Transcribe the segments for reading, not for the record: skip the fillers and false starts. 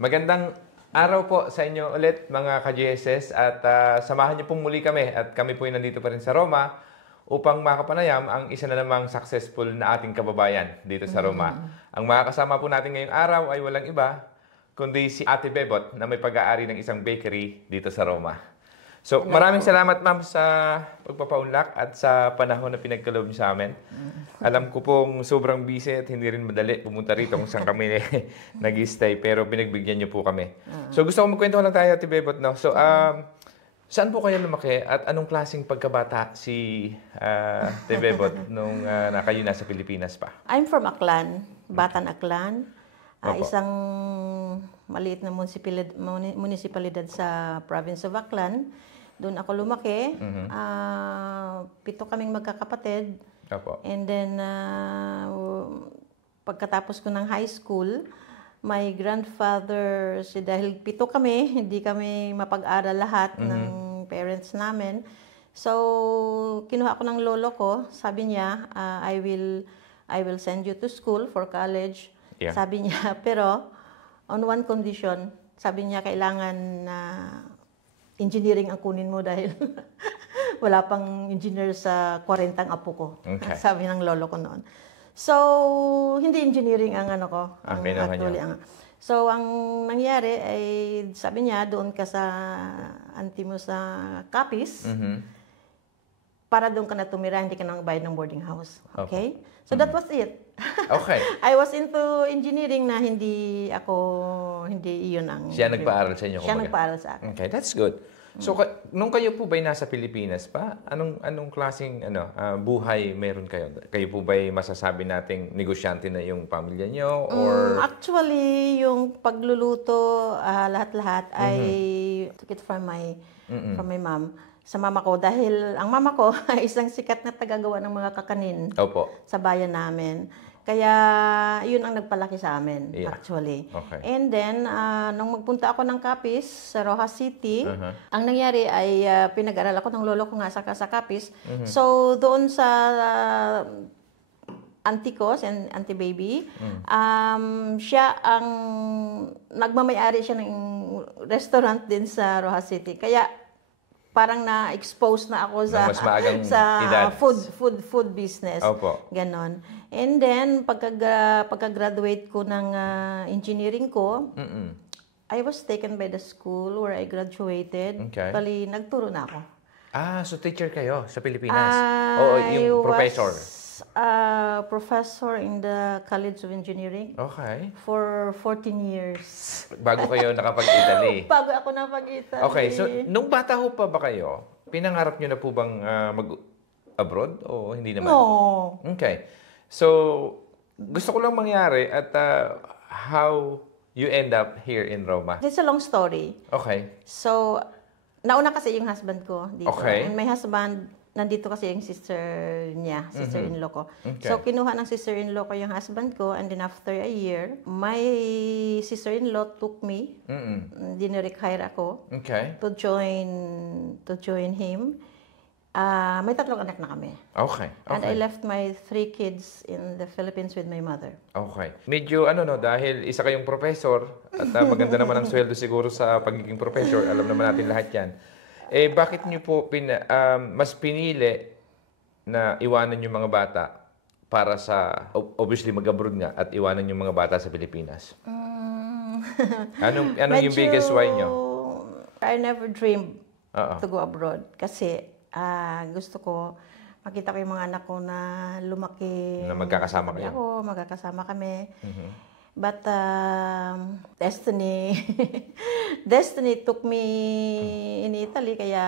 Magandang araw po sa inyo ulit mga ka-GSS at samahan niyo pong muli kami at kami po ay nandito pa rin sa Roma upang makapanayam ang isa na namang successful na ating kababayan dito sa Roma. Ang makakasama po natin ngayong araw ay walang iba kundi si Ate Bebot na may pag-aari ng isang bakery dito sa Roma. So, maraming salamat ma'am sa pagpapaunlak at sa panahon na pinagkaloob niyo sa amin. Alam ko pong sobrang busy at hindi rin madali pumunta rito kung saan kami nag-stay pero binagbigyan niyo po kami. So, gusto ko magkwento lang tayo, Ate Bebot. No? So, saan po kayo lumaki at anong klaseng pagkabata si Ate Bebot nung kayo nasa Pilipinas pa? I'm from Aklan, Batan Aklan. Opo. Isang maliit na munisipalidad sa province of Aklan. Doon ako lumaki. 7 kaming magkakapatid. Opo. And then, pagkatapos ko ng high school, my grandfather, dahil 7 kami, hindi kami mapag-aral lahat ng parents namin. So, kinuha ko ng lolo ko. Sabi niya, I will send you to school for college. Yeah. Sabi niya, pero on one condition, sabi niya kailangan na engineering ang kunin mo dahil wala pang engineer sa 40 ang apo ko. Okay. Sabi ng lolo ko noon. So, hindi engineering ang ano ko. Okay, So, ang nangyari ay sabi niya, doon ka sa auntie mo sa Capiz, para doon ka na tumira, hindi ka nang bayad ng boarding house. Okay? So, that was it. Okay. I was into engineering na hindi iyon ang... Siya nagpaaral sa inyo? Siya nagpaaral sa akin. Okay, that's good. So, nung kayo po ba'y nasa Pilipinas pa, anong klaseng buhay meron kayo? Kayo po ba'y masasabi nating negosyante na yung pamilya nyo? Or... Actually, yung pagluluto, lahat-lahat, I took it from my mom. Sa mama ko, dahil ang mama ko ay isang sikat na tagagawa ng mga kakanin sa bayan namin. Kaya, yun ang nagpalaki sa amin, actually. Okay. And then, nung magpunta ako ng Capiz, sa Rojas City, ang nangyari ay pinag-aral ako ng lolo ko nga sa Capiz. So, doon sa auntie ko, si Auntie Baby, siya ang nagmamayari siya ng restaurant din sa Rojas City. Kaya, parang na-expose na ako sa food business. Opo. Ganon. And then, pagka-graduate ko ng engineering ko, I was taken by the school where I graduated. Okay. Bali, nagturo na ako. So teacher kayo sa Pilipinas? O yung professor? I was professor in the College of Engineering. Okay. For 14 years. Bago kayo nakapag-Italy? Bago ako nakapag-Italy. Okay, so nung bata ho pa ba kayo, pinangarap nyo na po bang mag-abroad o hindi naman? No. Okay. So, gusto ko lang mangyari at how you end up here in Roma. It's a long story. Okay. So, nauna kasi yung husband ko dito. Okay. And my husband, nandito kasi yung sister niya, sister-in-law ko. Okay. So, kinuha ng sister-in-law ko yung husband ko, and then after a year, my sister-in-law took me, dinirehire ako, to join him. May 3 anak na kami. Okay. And I left my 3 kids in the Philippines with my mother. Okay. Medyo dahil isa kayong professor at maganda naman ang sweldo siguro sa pagiging professor, alam naman natin lahat yan. Bakit niyo po mas pinili na iwanan yung mga bata para sa, obviously mag-abroad nga, at iwanan yung mga bata sa Pilipinas? Anong yung biggest why niyo? I never dreamed to go abroad kasi gusto ko makita ko yung mga anak ko na lumaki. Na magkakasama kayo? Magkakasama kami. But destiny took me in Italy, kaya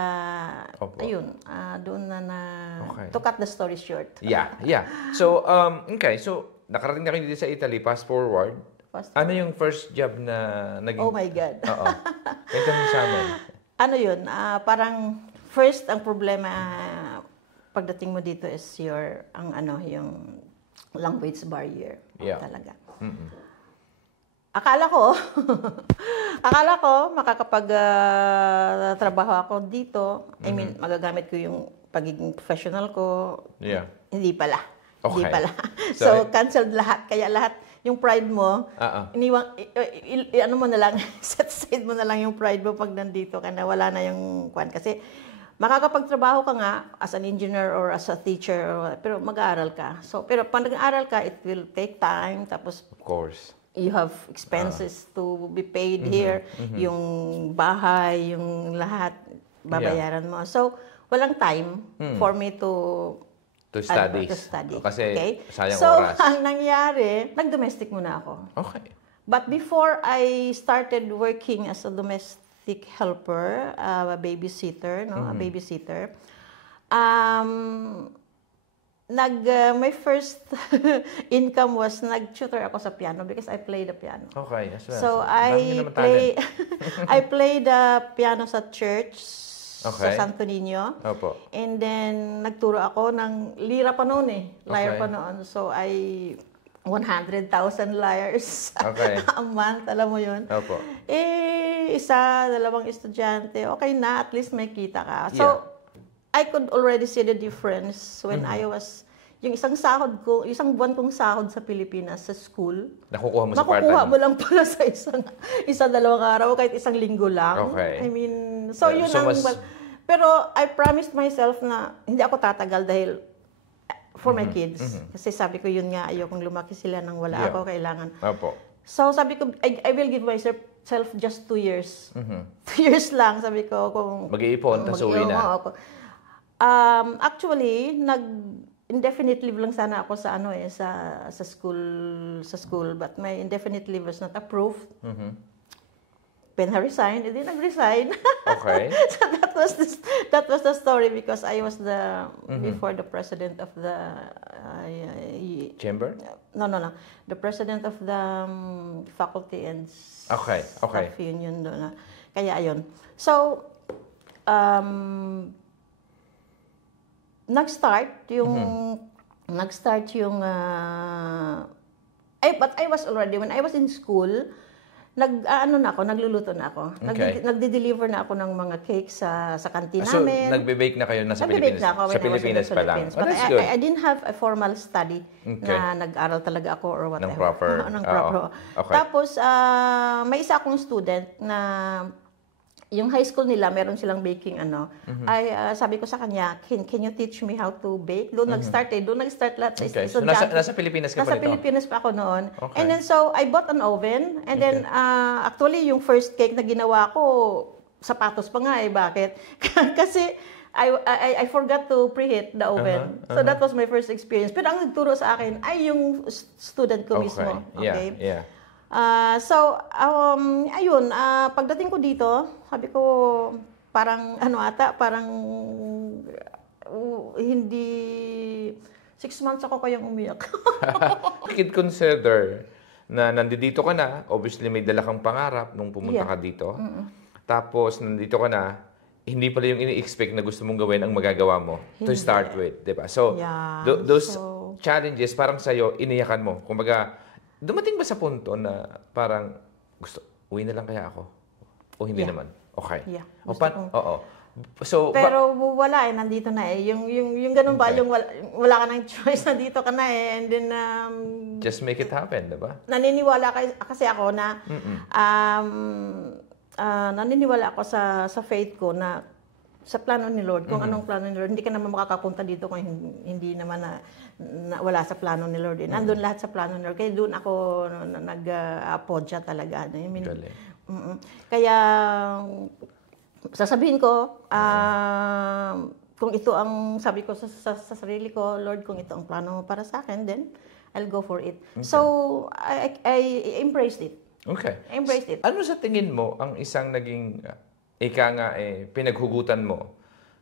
ayun, doon to cut the story short. Yeah. So, okay. So, nakarating na kayo dito sa Italy, fast forward. Ano yung first job na naging... Oh my God. Oo. Ito mo sa amin. Ano yun? Parang first, ang problema pagdating mo dito is yung language barrier. Yeah. Talaga. Akala ko makakapag-trabaho ako dito. I mean, magagamit ko yung pagiging professional ko. Yeah. Hindi pala. Okay. Hindi pala. So, canceled lahat. Kaya lahat, yung pride mo, Oo. ano mo na lang, set aside mo na lang yung pride mo pag nandito ka na, wala na yung kwan. Kasi makakapagtrabaho ka nga as an engineer or as a teacher, pero mag-aaral ka. So, pero pag nag-aaral ka, it will take time, tapos Of course. you have expenses to be paid here, yung bahay, yung lahat, babayaran mo. So, walang time for me to study. to study. Kasi sayang so, oras. ang nangyari, nag-domestic muna ako. Okay. But before I started working as a domestic helper, a babysitter, a babysitter, my first income was nag-tutor ako sa piano because I play the piano. Okay. So I play the piano sa church sa Santo Niño. Opo. And then nagturo ako ng lira pa noon lyre pa noon. So 100,000 lyres a month, alam mo 'yun. Opo. Isa, dalawang estudyante, okay na, at least may kita ka. So I could already see the difference when I was, yung isang buwan kong sahod sa Pilipinas sa school. Nakukuha mo sa part-time? Makukuha mo lang pala sa dalawang araw, kahit isang linggo lang. Okay. I mean, so yun pero I promised myself na hindi ako tatagal dahil for my kids. Kasi sabi ko yun nga, ayokong lumaki sila nang wala ako, kailangan. Opo. So sabi ko, I will give myself just 2 years. 2 years lang, sabi ko. Kung mag-iipon, tas uwi na. Actually, indefinite leave lang sana ako sa sa school, but my indefinite leave was not approved. When I resigned, hindi nag-resign. Okay. So that was the story because I was before the president of the chamber? No. The president of the faculty and staff union doon. Kaya ayun. So nag-start yung but I was already, when I was in school, nagluluto na ako. Nagde-deliver na ako ng mga cakes sa canteen namin. So, nagbe-bake na kayo sa Pilipinas? Nagbe-bake na ako sa Pilipinas pa lang. But That's good. I didn't have a formal study na nag-aral talaga ako or whatever. Ng proper. Okay. Tapos, may isa akong student na yung high school nila, meron silang baking sabi ko sa kanya, can you teach me how to bake? Doon nag-start lahat sa estudyante. So, nasa Pilipinas ka pa nito? Nasa Pilipinas pa ako noon. Okay. And then, so, I bought an oven. And then, actually, yung first cake na ginawa ko, sapatos pa nga Bakit? Kasi, I forgot to preheat the oven. So, that was my first experience. Pero ang nagturo sa akin ay yung student ko mismo. Okay? Yeah. Ayun, pagdating ko dito, sabi ko, parang hindi, 6 months ako kayang umiyak. Kid consider na nandito ka na, obviously may dala kang pangarap nung pumunta ka dito. Tapos nandito ka na, hindi pala yung ini-expect na gusto mong gawin ang magagawa mo to start with, 'di ba? So, those challenges parang sa'yo, iniyakan mo. Kumbaga, dumating ba sa punto na parang uwi na lang kaya ako? O hindi naman? Okay. Yeah. Oo. So, pero wala nandito na Yung ganun ba, yung wala ka ng choice, nandito ka na And then, just make it happen, diba? Naniniwala kasi ako na, naniniwala ako sa faith ko na sa plano ni Lord, kung anong plano ni Lord, hindi ka naman makakapunta dito kung hindi naman na wala sa plano ni Lord. Nandun lahat sa plano ni Lord. Kaya doon ako nag-apodya talaga. I mean, kaya sasabihin ko, kung ito ang sabi ko sa sarili ko, Lord, kung ito ang plano mo para sa akin, then I'll go for it. Okay. So, I embraced it. Okay. I embraced it. Ano sa tingin mo ang isang naging pinaghugutan mo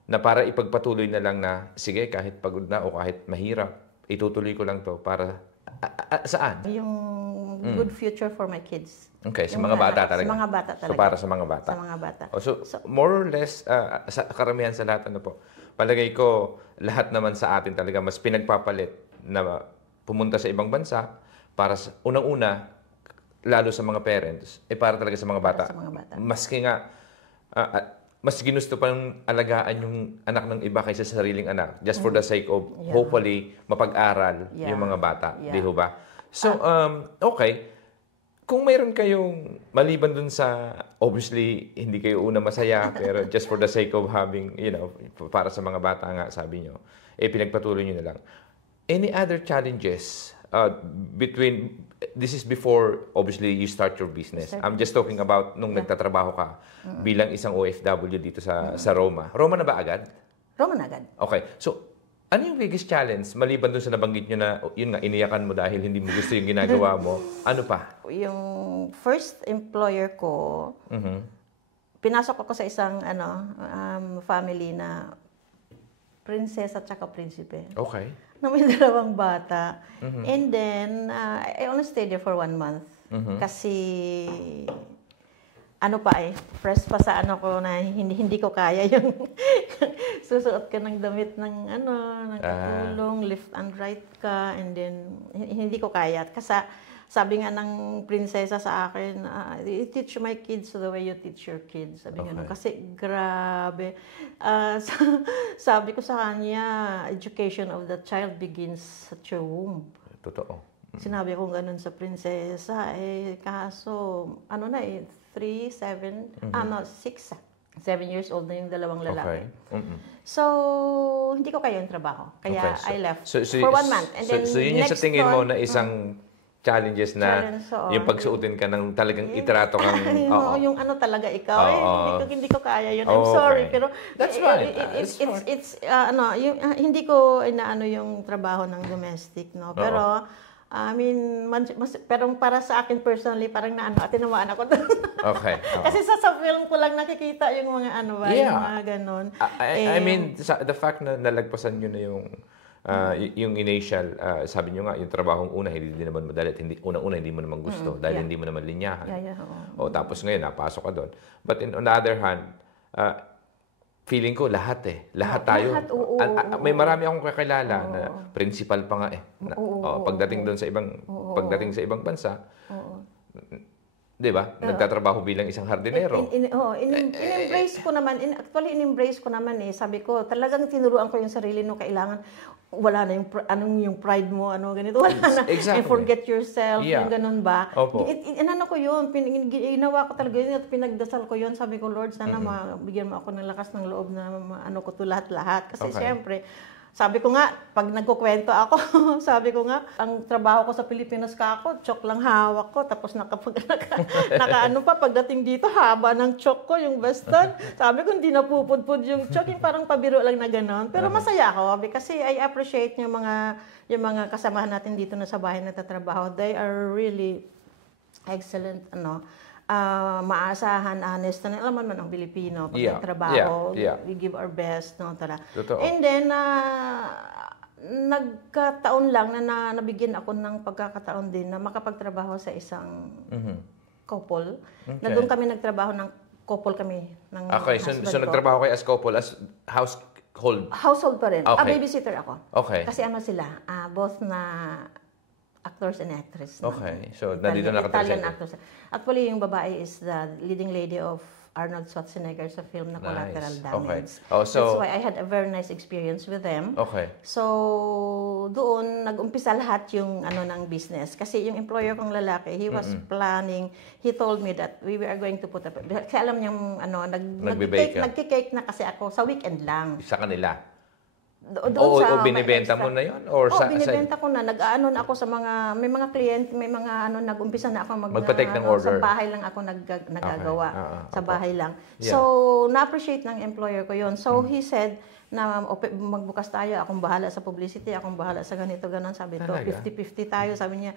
na para ipagpatuloy na lang na, sige, kahit pagod na o kahit mahirap, itutuloy ko lang to para saan? Yung good future for my kids. Okay, sa mga bata talaga. Sa mga bata talaga. So para sa mga bata. Sa mga bata. So more or less, sa karamihan sa lahat, palagay ko, lahat naman sa atin talaga mas pinagpapalit na pumunta sa ibang bansa para unang-una, lalo sa mga parents, para talaga sa mga bata. Sa mga bata. Maski nga, mas ginusto pang alagaan yung anak ng iba kaysa sa sariling anak. Just for the sake of, hopefully, mapag-aral yung mga bata. Di ho ba? So, okay. Kung mayroon kayong, maliban dun sa, obviously, hindi kayo una masaya, pero just for the sake of having, para sa mga bata nga, sabi nyo, pinagpatuloy nyo na lang. Any other challenges this is before, obviously, you start your business. I'm just talking about nung nagtatrabaho ka bilang isang OFW dito sa Roma. Roma na ba agad? Roma na agad. Okay. So, ano yung biggest challenge? Maliban doon sa nabanggit nyo na, yun nga, iniyakan mo dahil hindi mo gusto yung ginagawa mo. Ano pa? Yung first employer ko, pinasok ako sa isang family na prinsesa at saka prinsipe. Okay. Na may dalawang bata. And then, I only stayed there for 1 month. Kasi, fresh pa sa ko na hindi ko kaya yung susuot ka ng damit ng katulong, left and right ka, and then hindi ko kaya. Kasi sabi nga ng prinsesa sa akin, you teach my kids the way you teach your kids. Sabi nga, kasi grabe. Sabi ko sa kanya, education of the child begins at your womb. Totoo. Sinabi ko ganun sa prinsesa, kaso, 3, 7, 6, 7 years old na yung dalawang lalaki. Okay. So, hindi ko kaya yung trabaho. Kaya I left So, for 1 month. And then yun yung sa tingin mo na isang challenges na yung pagsuotin ka ng talagang itrato kang... yung talaga ikaw. Hindi ko kaya yun. I'm sorry. Pero that's fine. hindi ko inaano yung trabaho ng domestic, no? Pero I mean, pero para sa akin personally, parang tinamaan ako doon. Okay. Kasi sa film ko lang nakikita yung mga yung mga ganon. I mean, the fact na nalagpasan nyo na yung initial, sabi nyo nga, yung trabahong una, hindi din naman madali. Unang-una, hindi mo naman gusto dahil hindi mo naman linyahan. Tapos ngayon, napasok ka doon. But on the other hand, feeling ko lahat tayo. May marami akong kakilala na principal pa nga pagdating doon sa pagdating sa ibang bansa. 'Di ba? Nagtatrabaho bilang isang hardinero. In-embrace ko naman, in-embrace ko naman Sabi ko, talagang tinuruan ko yung sarili no, kailangan wala na yung pride mo, ganito, wala na. Exactly. And forget yourself, yung ganun ba? Opo. Ko yun, ginawa ko talaga yun at pinagdasal ko yun. Sabi ko, Lord, sana mabigyan mo ako ng lakas ng loob na ko to lahat-lahat. Kasi siyempre, sabi ko nga, pag nagkukwento ako, sabi ko nga, ang trabaho ko sa Pilipinas chok lang hawak ko. Tapos pagdating dito, haba ng chok ko, yung baston. Sabi ko, hindi napupudpud yung chok, yung parang pabiro lang na gano'n. Pero masaya ako, kasi I appreciate yung mga kasamahan natin dito na sa bahay na tatrabaho. They are really excellent, maasahan, honest, alam mo naman ang Pilipino, pag nagtrabaho, we give our best, Totoo. And then, nagkataon lang na nabigyan ako ng pagkakataon din na makapagtrabaho sa isang couple. Okay. Na doon kami nagtrabaho ng couple kami. Ng so nagtrabaho kayo as couple, as household? Household pa rin. Okay. Babysitter ako. Okay. Kasi sila, both na actors and actress. Okay. So, nandito nakatira Italian actors. Actually, yung babae is the leading lady of Arnold Schwarzenegger sa film na Collateral Damage. Okay. That's why I had a very nice experience with them. Okay. So, doon, nag-umpisa lahat yung ng business. Kasi yung employer kong lalaki, he was planning, he told me that we are going to put up, kasi alam niyang, nagki-cake na kasi ako sa weekend lang. Sa kanila? Doon binibenta mo na yun? Binibenta ko na. Nag-ano na ako sa may mga kliyente, may mga nag-umpisa na ako magpa-take ng order. Sa bahay lang ako nagagawa. Sa bahay lang. Yeah. So, na-appreciate ng employer ko yon. So, he said na magbukas tayo, akong bahala sa publicity, akong bahala sa ganito, ganon. Sabi to, 50-50 tayo. Sabi niya,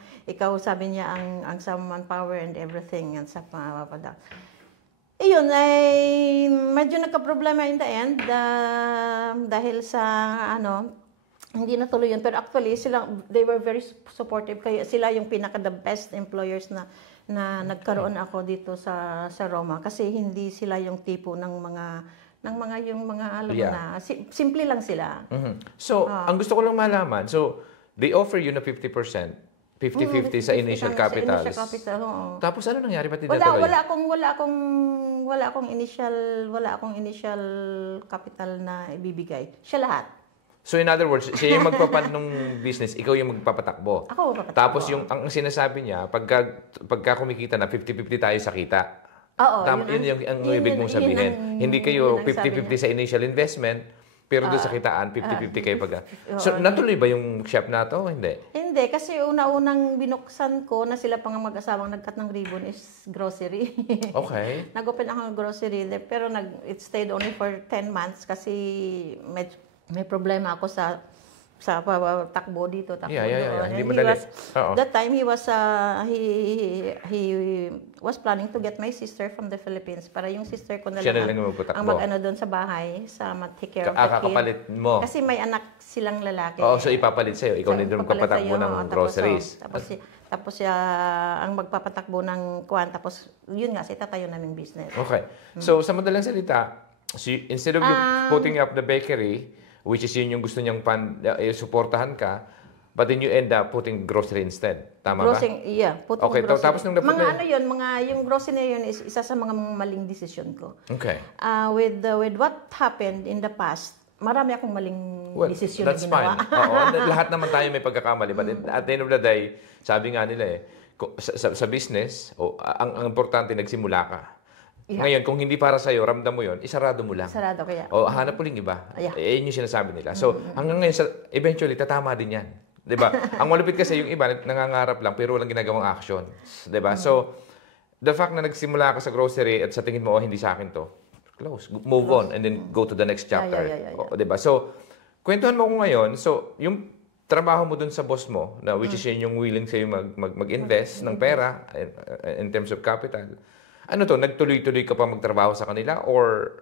sabi niya, ang sa manpower and everything, and sa product. Iyon ay medyo nagka-problema in the end dahil sa hindi natuloy yun. Pero actually they were very supportive, kaya sila yung pinaka the best employers na nagkaroon ako dito sa Roma, kasi hindi sila yung tipo ng mga alam na simple lang sila. So, ang gusto ko lang malaman, so they offer you na 50%. 50-50 sa initial capital. Tapos ano nangyari, pati wala akong initial capital na ibibigay. Siya lahat. So in other words, siya yung magpapan ng business, ikaw yung magpapatakbo. Ako papatakbo. Tapos yung ang sinasabi niya, pagka kumikita na 50-50 tayo sa kita. Oo, Yun yung ang ibig mong sabihin. Hindi kayo 50-50 sa initial investment, pero doon sa kitaan, 50-50 kayo pag... So natuloy ba yung shop na to? Hindi. Hindi, kasi una-unang binuksan ko na sila pang mag-asawang nagkat ng ribbon is grocery. Okay. Nag-open ako ng grocery, pero it stayed only for 10 months kasi may problema ako sa takbo dito, takbo doon. Hindi madali. That time he was planning to get my sister from the Philippines para yung sister ko na Siya lang na lang magpatakbo. ang mag-ano doon sa bahay, sa take care of the kid. Kakapalit mo. Kasi may anak silang lalaki. Oo, so ipapalit sa'yo. Ikaw din doon magpapatakbo ng groceries. Tapos ang magpapatakbo ng kuwan. Tapos yun nga, itatayo naming business. Okay. So sa madalang salita, instead of you putting up the bakery, which is yun yung gusto niyang suportahan ka, but then you end up putting grocery instead. Tama ba? Yeah, putting okay, grocery. Tapos nung yung grocery na yun is isa sa mga maling decision ko. Okay. With what happened in the past, marami akong maling decision na ginawa. That's fine. Oo, lahat naman tayo may pagkakamali. But at the end of the day, sabi nga nila sa business, ang importante nagsimula ka. Yeah. Ngayon, kung hindi para sa'yo, ramdam mo yon, isarado mo lang. Sarado kaya. O hanap mo rin iba. Yeah. Yun yung sinasabi nila. So, hanggang ngayon, eventually, tatama din yan. Diba? Ang malupit kasi yung iba, nangangarap lang, pero walang ginagawang action. Diba? So, the fact na nagsimula ka sa grocery at sa tingin mo, hindi sa akin to, close. Move on and then go to the next chapter. Yeah. Diba? So, kwentuhan mo ko ngayon. So, yung trabaho mo dun sa boss mo, na which is yun yung willing sa'yo mag-invest ng pera in terms of capital. Ano to, nagtuloy-tuloy ka pa magtrabaho sa kanila or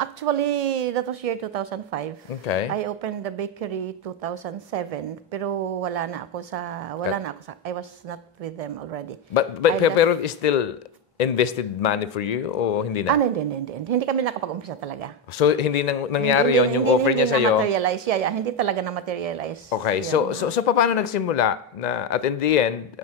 actually that was year 2005. Okay. I opened the bakery 2007 pero wala na ako sa I was not with them already. But pero is still invested money for you o hindi na? Hindi kami nakapag-umpisa talaga. So hindi nangyari yon yung offer niya sa iyo. Hindi na-materialize. Yeah, hindi talaga na-materialize. Okay. So paano nagsimula na at in the end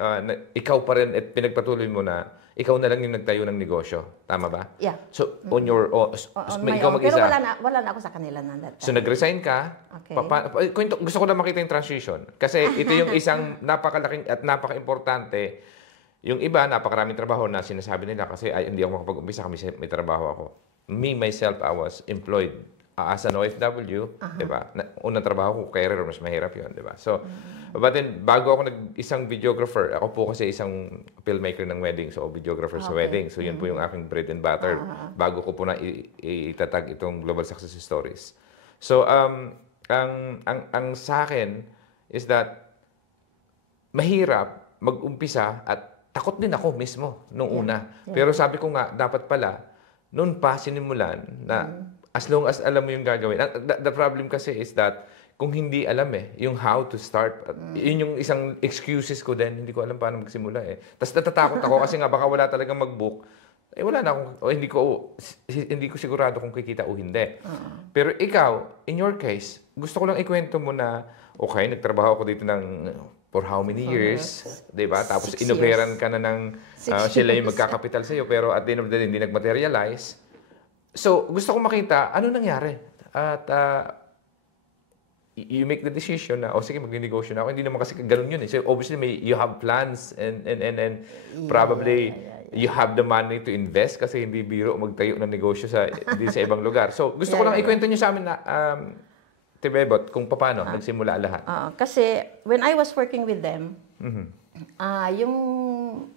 ikaw pa rin at pinagpatuloy mo na ikaw na lang yung nagtayo ng negosyo. Tama ba? Yeah. So, on your own, ikaw mag-isa. Pero wala na ako sa kanila na that time. So, nag-resign ka. Okay. Gusto ko na makita yung transition. Kasi ito yung isang napakalaking at napaka-importante. Yung iba, napakaraming trabaho na sinasabi nila kasi hindi ako makapag-umpisa kasi may trabaho ako. Me, myself, I was employed as an OFW. Diba? Unang trabaho ko, career, mas mahirap yun. Diba? So, but then, bago ako isang videographer, ako po kasi isang filmmaker ng wedding, so videographer sa wedding. So, yun po yung aking bread and butter. Bago ko po na itatag itong Global Success Stories. So, ang sa akin is that mahirap mag-umpisa at takot din ako mismo nung una. Pero sabi ko nga, dapat pala, noon pa sinimulan na as long as alam mo yung gagawin. The problem kasi is that kung hindi alam yung how to start, yun yung isang excuses ko din. Hindi ko alam paano magsimula Tapos natatakot ako kasi nga baka wala talagang mag-book. Wala na akong, hindi ko sigurado kung kikita o hindi. Pero ikaw, in your case, gusto ko lang ikwento mo na, okay, nagtrabaho ako dito ng for how many years, di ba? Tapos inoperan ka na ng sila yung magkakapital sa'yo, pero at the end of the day, hindi nag-materialize. So, gusto ko makita, ano nangyari? At you make the decision na, sige, mag-negosyo na ako. Hindi naman kasi ganun yun. So, obviously, you have plans and probably you have the money to invest kasi hindi biro magtayo ng negosyo sa ibang lugar. So, gusto ko lang ikwento nyo sa amin na, Tibebot, kung paano nagsimula lahat. Kasi when I was working with them, yung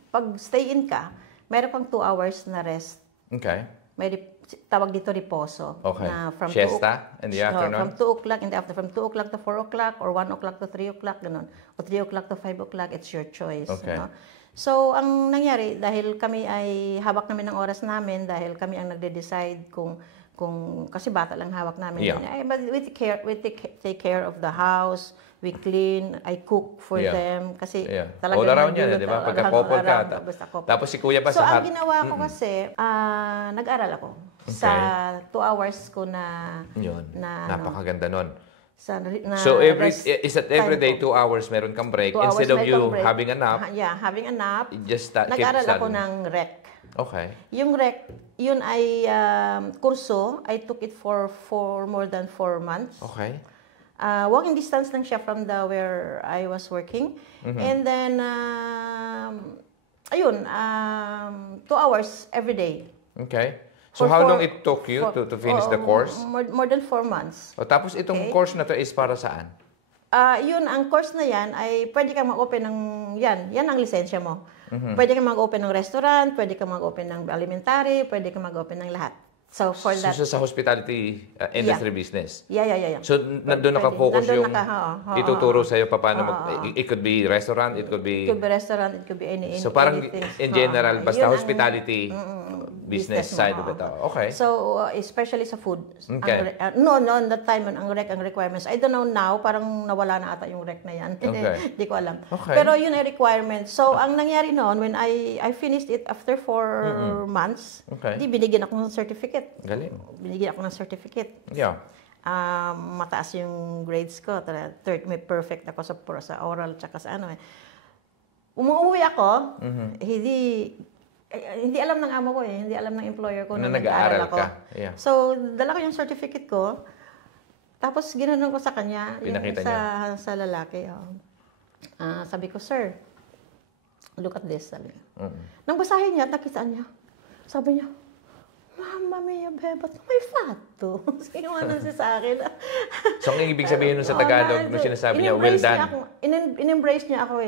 pag-stay-in ka, meron pang 2 hours na rest. Okay. May tawag dito riposo. Okay. Na from Siesta in the afternoon? From 2 o'clock in the afternoon. From 2 o'clock to 4 o'clock or 1 o'clock to 3 o'clock, ganun. O 3 o'clock to 5 o'clock, it's your choice. Okay. No? So, ang nangyari, dahil kami ay hawak namin ng oras namin, dahil kami ang nagde-decide kung kasi bata lang hawak namin. But we take care of the house, we clean, I cook for them. Kasi talaga all around yan, di ba? Pagka-couple ka. Tapos si Kuya ba sa ang ginawa ko kasi, nag-aral ako. Sa 2 hours ko na... Yun. Napakaganda nun. So, is that every day 2 hours meron kang break? Instead of you having a nap? Having a nap. Just keep nag-aral studying. ako ng rec. Okay. Yung rec, yun ay kurso. I took it for more than 4 months. Okay. Walking distance lang siya from where I was working. And then, ayun, 2 hours every day. Okay. So how long it took you to finish the course? More than 4 months. O, tapos itong course na to is para saan? Yun, ang course na yan ay pwede kang mag-open ng, yan ang lisensya mo. Pwede kang mag-open ng restaurant, pwede kang mag-open ng alimentary, pwede kang mag-open ng lahat. So, for that... So, sa hospitality industry business? Yeah. So, nandun naka-focus yung ituturo sa'yo paano it could be restaurant, it could be... It could be restaurant, it could be any So, parang anything. in general, basta hospitality business side of it. Okay. So, especially sa food. Okay. No, that time, ang requirements. I don't know now, parang nawala na ata yung rec na yan. Okay. Hindi ko alam. Okay. Pero yun ay requirement. So, ang nangyari noon, when I finished it after 4 months, di binigyan ako ng certificate. Galing. Binigyan ako ng certificate. Yeah. Mataas yung grades ko. May perfect ako sa oral tsaka sa ano. Umuwi ako, hindi alam ng amo ko hindi alam ng employer ko na nag-aaral ako. Ka. Yeah. So, dala ko yung certificate ko, tapos ginanon ko sa kanya, pinakita niya sa lalaki. Sabi ko, sir, look at this, sabi niya. Nang basahin niya, nakita niya. Sabi niya, Mama mia, beba, may fat to. Sino ano siya sa akin? So, ang ibig sabihin nun sa Tagalog, nung sinasabi niya, well done. In-embrace niya ako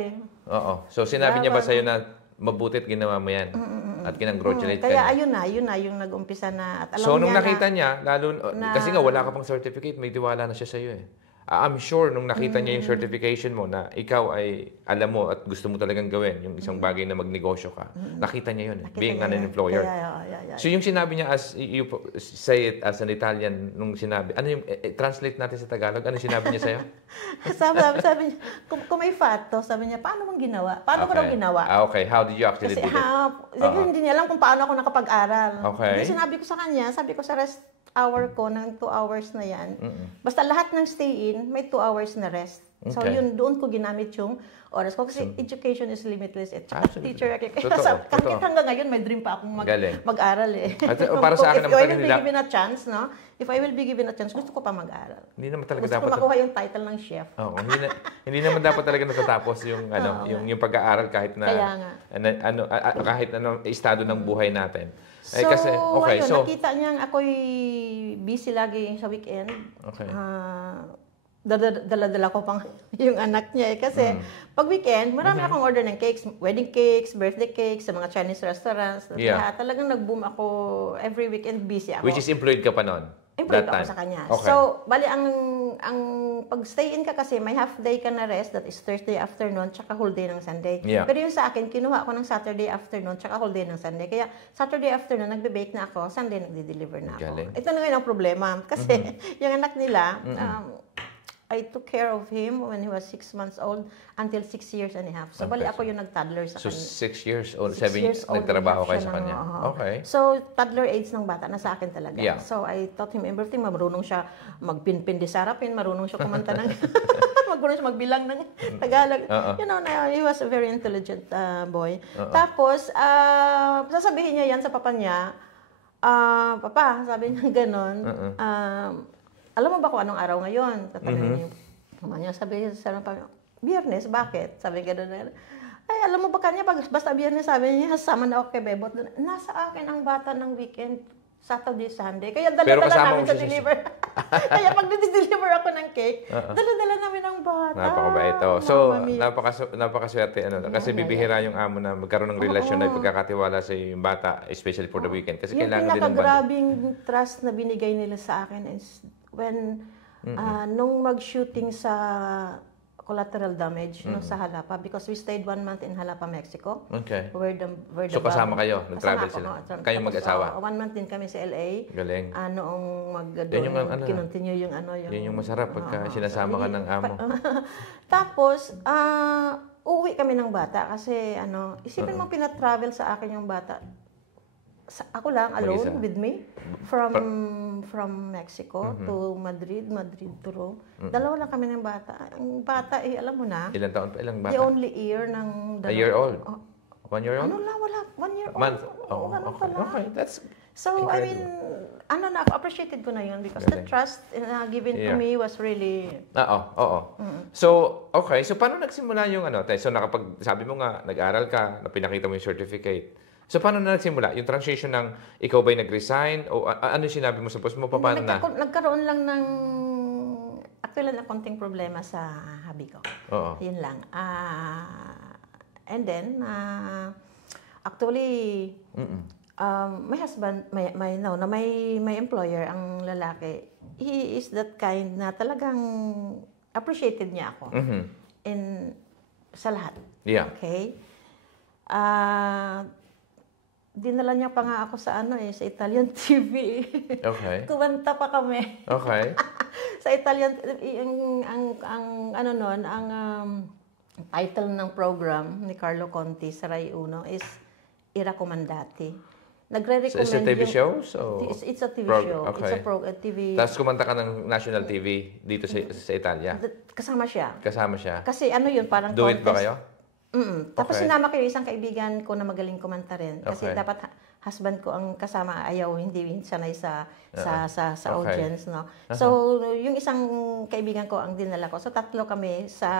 Oo. So, sinabi niya ba sa'yo na mabutit ginawa mo yan? At kinang-congratulate ka Kaya niya? ayun na yung nag-umpisa na. At alam So, nung niya nakita niya, lalo, kasi nga wala ka pang certificate, may tiwala na siya sa'yo eh. I'm sure nung nakita niya yung certification mo na ikaw ay alam mo at gusto mo talagang gawin, yung isang bagay na magnegosyo ka, nakita niya yun, being an employer. Yeah. So yung sinabi niya, as you say it as an Italian, nung sinabi, ano yung, translate natin sa Tagalog, ano sinabi niya sa'yo? sabi niya, kung may fat to, sabi niya, paano mong ginawa? Paano ko daw ginawa? Okay, how did you actually do it? Hindi niya alam kung paano ako nakapag-aral. Okay. Hindi sinabi ko sa kanya, sabi ko sa rest hour ko ng 2 hours na yan. Basta lahat ng stay-in, may 2 hours na rest. So yun, doon ko ginamit yung oras ko. Kasi education is limitless. Teacher ako. Kahit hanggang ngayon, may dream pa akong mag-aral eh. Para sa akin if I will be given a chance, no? If I will be given a chance, gusto ko pa mag-aral. Hindi naman talaga gusto dapat. ko makuha yung title ng chef. Oo, hindi naman dapat talaga natatapos yung yung pag-aaral kahit na kahit ano estado ng buhay natin. So, kasi, okay, ayun, nakita niyang ako'y busy lagi sa weekend. Okay. Dala-dala ko pang yung anak niya eh. Kasi pag weekend, marami akong order ng cakes, wedding cakes, birthday cakes, sa mga Chinese restaurants. Kaya talagang nag-boom ako every weekend, busy ako. Which is employed ka pa noon? Employed ako sa kanya. Okay. So, bali, ang pag-stay in ka kasi, may half day ka na rest, that is Thursday afternoon, tsaka whole day ng Sunday. Yeah. Pero yung sa akin, kinuha ako ng Saturday afternoon, tsaka whole day ng Sunday. Kaya Saturday afternoon, nagbe-bake na ako, Sunday nagde-deliver na ako. Galing. Ito na ngayon ang problema. Kasi yung anak nila, I took care of him when he was 6 months old until 6 years and a half. So, bali ako yung nag-toddler sa kanya. So, 6 years old, 7 years old, nagtrabaho kayo sa kanya? Okay. So, toddler age ng bata, nasa akin talaga. Yeah. So, I taught him everything. Marunong siya magpinpindi sarapin, marunong siya kumanta ng... marunong siya magbilang ng Tagalog. You know, he was a very intelligent boy. Tapos, sasabihin niya yan sa papa niya, Papa, sabi niya gano'n, alam mo ba kung anong araw ngayon? Tatanungin niyo. Mama niya, sabi niya sa Biyernes, bakit? Sabi gano'n. Ay, alam mo ba kanya, basta Biyernes, sabi niya, sama na ako kay Bebot. Nasa akin ang bata ng weekend, Saturday, Sunday. Kaya dala-dala namin sa deliver. Kaya pag deliver ako ng cake, dala-dala namin ang bata. Napakabait ito. So, napakaswerte. Kasi bibihira yung amo na magkaroon ng relasyon na pagkakatiwala sa yung bata, especially for the weekend. Kasi yung kailangan din ng pinakagrabing trust na binigay nila sa akin is when, nung mag-shooting sa collateral damage sa Jalapa, because we stayed 1 month in Jalapa, Mexico. Okay. Where the so kasama kayo? Nag-travel sila? Kayong mag-asawa? 1 month din kami sa LA. Galing. Noong kinontinue yung Yun yung masarap pagka sinasama ka ng amo. Tapos, uuwi kami ng bata kasi isipin mo pinatravel sa akin yung bata. Ako lang, alone, with me, from Mexico to Madrid to Rome. Dalawa lang kami ng bata. Ang bata, alam mo na. Ilang taon pa? Ilang bata? The only year ng... A year old? 1 year old? Ano lang, wala. 1 year old. Month? Oo, ganun okay. pala. Okay, that's So, I mean, incredible. appreciated ko na yun because Galing. the trust given to Yeah. me was really... Oo. So, okay. So, paano nagsimula yung ano? So, sabi mo nga, nag-aral ka, na pinakita mo yung certificate. So, paano na nagsimula? Yung transition ng ikaw ba'y nag-resign? O ano yung sinabi mo sa boss mo? Paano na? Nagkaroon lang ng... Actually, na konting problema sa hubby ko. Oo. Yun lang. And then, actually, my husband, my employer, ang lalaki, he is that kind na talagang appreciated niya ako sa lahat. Yeah. Okay? Dinala niya pa nga ako sa sa Italian TV. Okay. Kumanta pa kami. Okay. Sa Italian, ang title ng program ni Carlo Conti sa Rai Uno is I Raccomandati. Nagre-recommend Is it a TV show? So, it's a TV show. Okay. It's a TV. Tapos kumanta ka ng national TV dito sa Italia. Kasama siya. Kasama siya. Kasi yun, parang Do it ba kayo? Tapos Okay. sinama ko yung isang kaibigan ko na magaling kumanta rin. Kasi Okay. dapat husband ko ang kasama, ayaw, hindi sanay sa Okay. audience, no? So, yung isang kaibigan ko ang dinala ko. So, tatlo kami sa,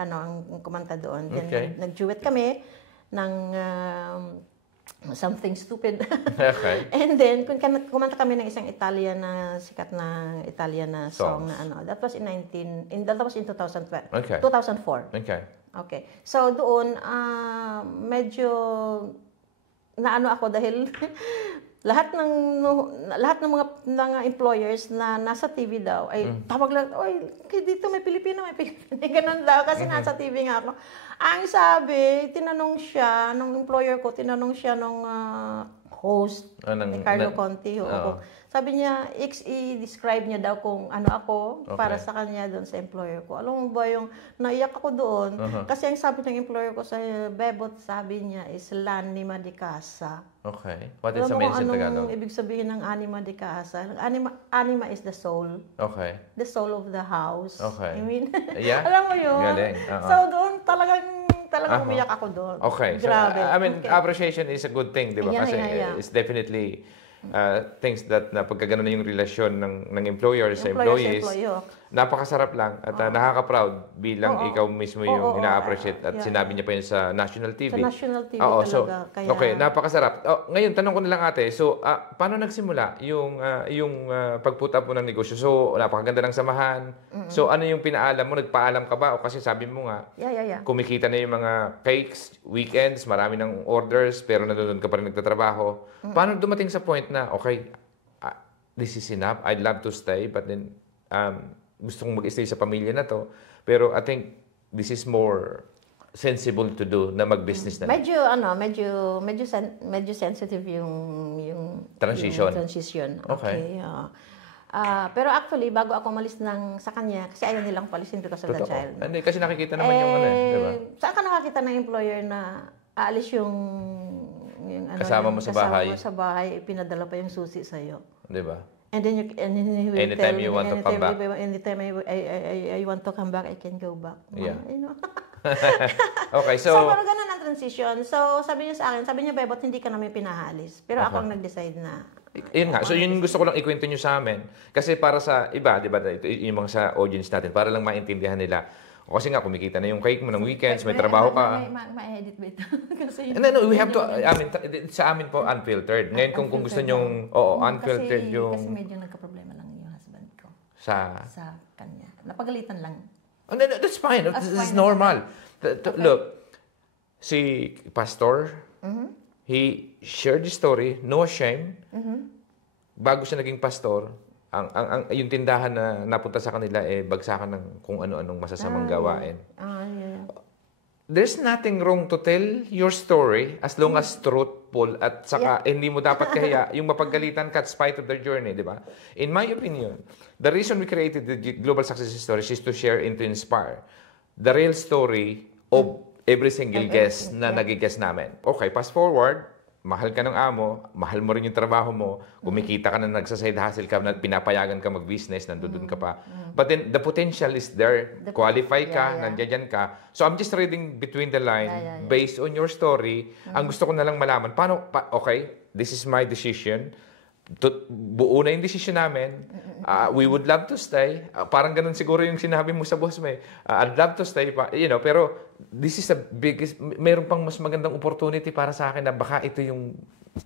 ang kumanta doon. Then, Okay. nag-duet kami ng Something Stupid. Okay. And then, kumanta kami ng isang Italian na, sikat na Italian na song Songs. na That was in 2012. Okay. 2004. Okay. Okay. So doon medyo naano ako dahil lahat ng mga employers na nasa TV daw ay tawag lang, "Oy, dito may Pilipino." Ganun daw kasi nasa TV nga ako. Ang sabi, tinanong siya nung employer ko, nung host ni Carlo Conti. Sabi niya, i-describe niya daw kung ano ako para sa kanya doon sa employer ko. Alam mo ba yung naiyak ako doon? Kasi ang sabi ng employer ko sa Bebot, sabi niya is l'anima di casa. Okay. What is Alam the mo means kung in Tagalog? anong ibig sabihin ng anima di casa? Anima is the soul. Okay. The soul of the house. Okay. I mean, Yeah? alam mo yun? Galing. So doon talagang umiyak ako doon. Okay. So, Grabe. I mean, Okay. appreciation is a good thing, di ba? Yeah, Kasi yeah. it's definitely things that na pagka ganun na yung relasyon ng employer sa Employer employees, sa employer. napakasarap lang at nakaka-proud bilang ikaw mismo yung Oo, ina-appreciate at yeah. sinabi niya pa yun sa national TV. Sa national TV Oo, talaga. Kaya... Okay, napakasarap. Ngayon, tanong ko na lang ate, so paano nagsimula yung pag-put up mo ng negosyo? So, napakaganda ng samahan. So, ano yung pinaalam mo? Nagpaalam ka ba? O kasi sabi mo nga, Yeah. kumikita na yung mga cakes, weekends, marami ng orders, pero nandun ka pa rin nagtatrabaho. Paano dumating sa point na, okay, this is enough, I'd love to stay, but then gusto kong mag-stay sa pamilya na to, pero I think this is more sensible to do na mag-business na. Medyo sensitive yung Transition. Yung transition. Okay. Pero actually, bago ako umalis sa kanya, kasi ayaw nilang palisin because of the Totoo. child. Hindi, kasi nakikita naman yung di ba? Saan ka nakakita ng employer na aalis yung Kasama mo sa bahay. Kasama mo sa bahay, pinadala pa yung susi sa'yo. Di ba? And then he will Anytime tell you want to come back. Anytime I want to come back, I can go back. Yeah. You know? Okay, So, so parang ganun ang transition. So, sabi niya sa akin, Bebot, hindi ka namin pinahalis. Pero ako ang nag-decide na. yun nga. So, yun yung gusto ko lang ikwento nyo sa amin. Kasi para sa iba, di ba, ito yung mga sa audience natin, para lang maintindihan nila. Kasi nga, kumikita na yung cake mo ng weekends, may trabaho ka. Ma-edit ba ito? Kasi No, we have to, sa amin po, unfiltered. Ngayon, kung gusto nyong, unfiltered yung... Kasi medyo nagka-problema lang yung husband ko Sa kanya. Napagalitan lang. Oh, no, that's fine. This is normal. Look, si Pastor, he shared the story, no shame. Bago siya naging pastor, yung tindahan na napunta sa kanila bagsakan ng kung ano-anong masasamang gawain. Yeah. There's nothing wrong to tell your story as long as truthful at saka hindi mo dapat kahiya yung mapagalitan ka at spite of their journey, di ba? In my opinion, the reason we created the Global Success Stories is to share and to inspire the real story of every single guest na nag-guest namin. Okay, fast forward, mahal ka ng amo, mahal mo rin yung trabaho mo, kumikita ka na, nagsa-side hustle ka, na pinapayagan ka mag-business, nandun ka pa. But then, the potential is there. Qualify ka, nandiyan ka. So, I'm just reading between the line, based on your story. Ang gusto ko na lang malaman, okay, this is my decision. Buo na yung decision namin. We would love to stay. Parang ganun siguro yung sinabi mo sa boss mo eh. I'd love to stay. Pero this is the biggest, mayroon pang mas magandang opportunity para sa akin na baka ito yung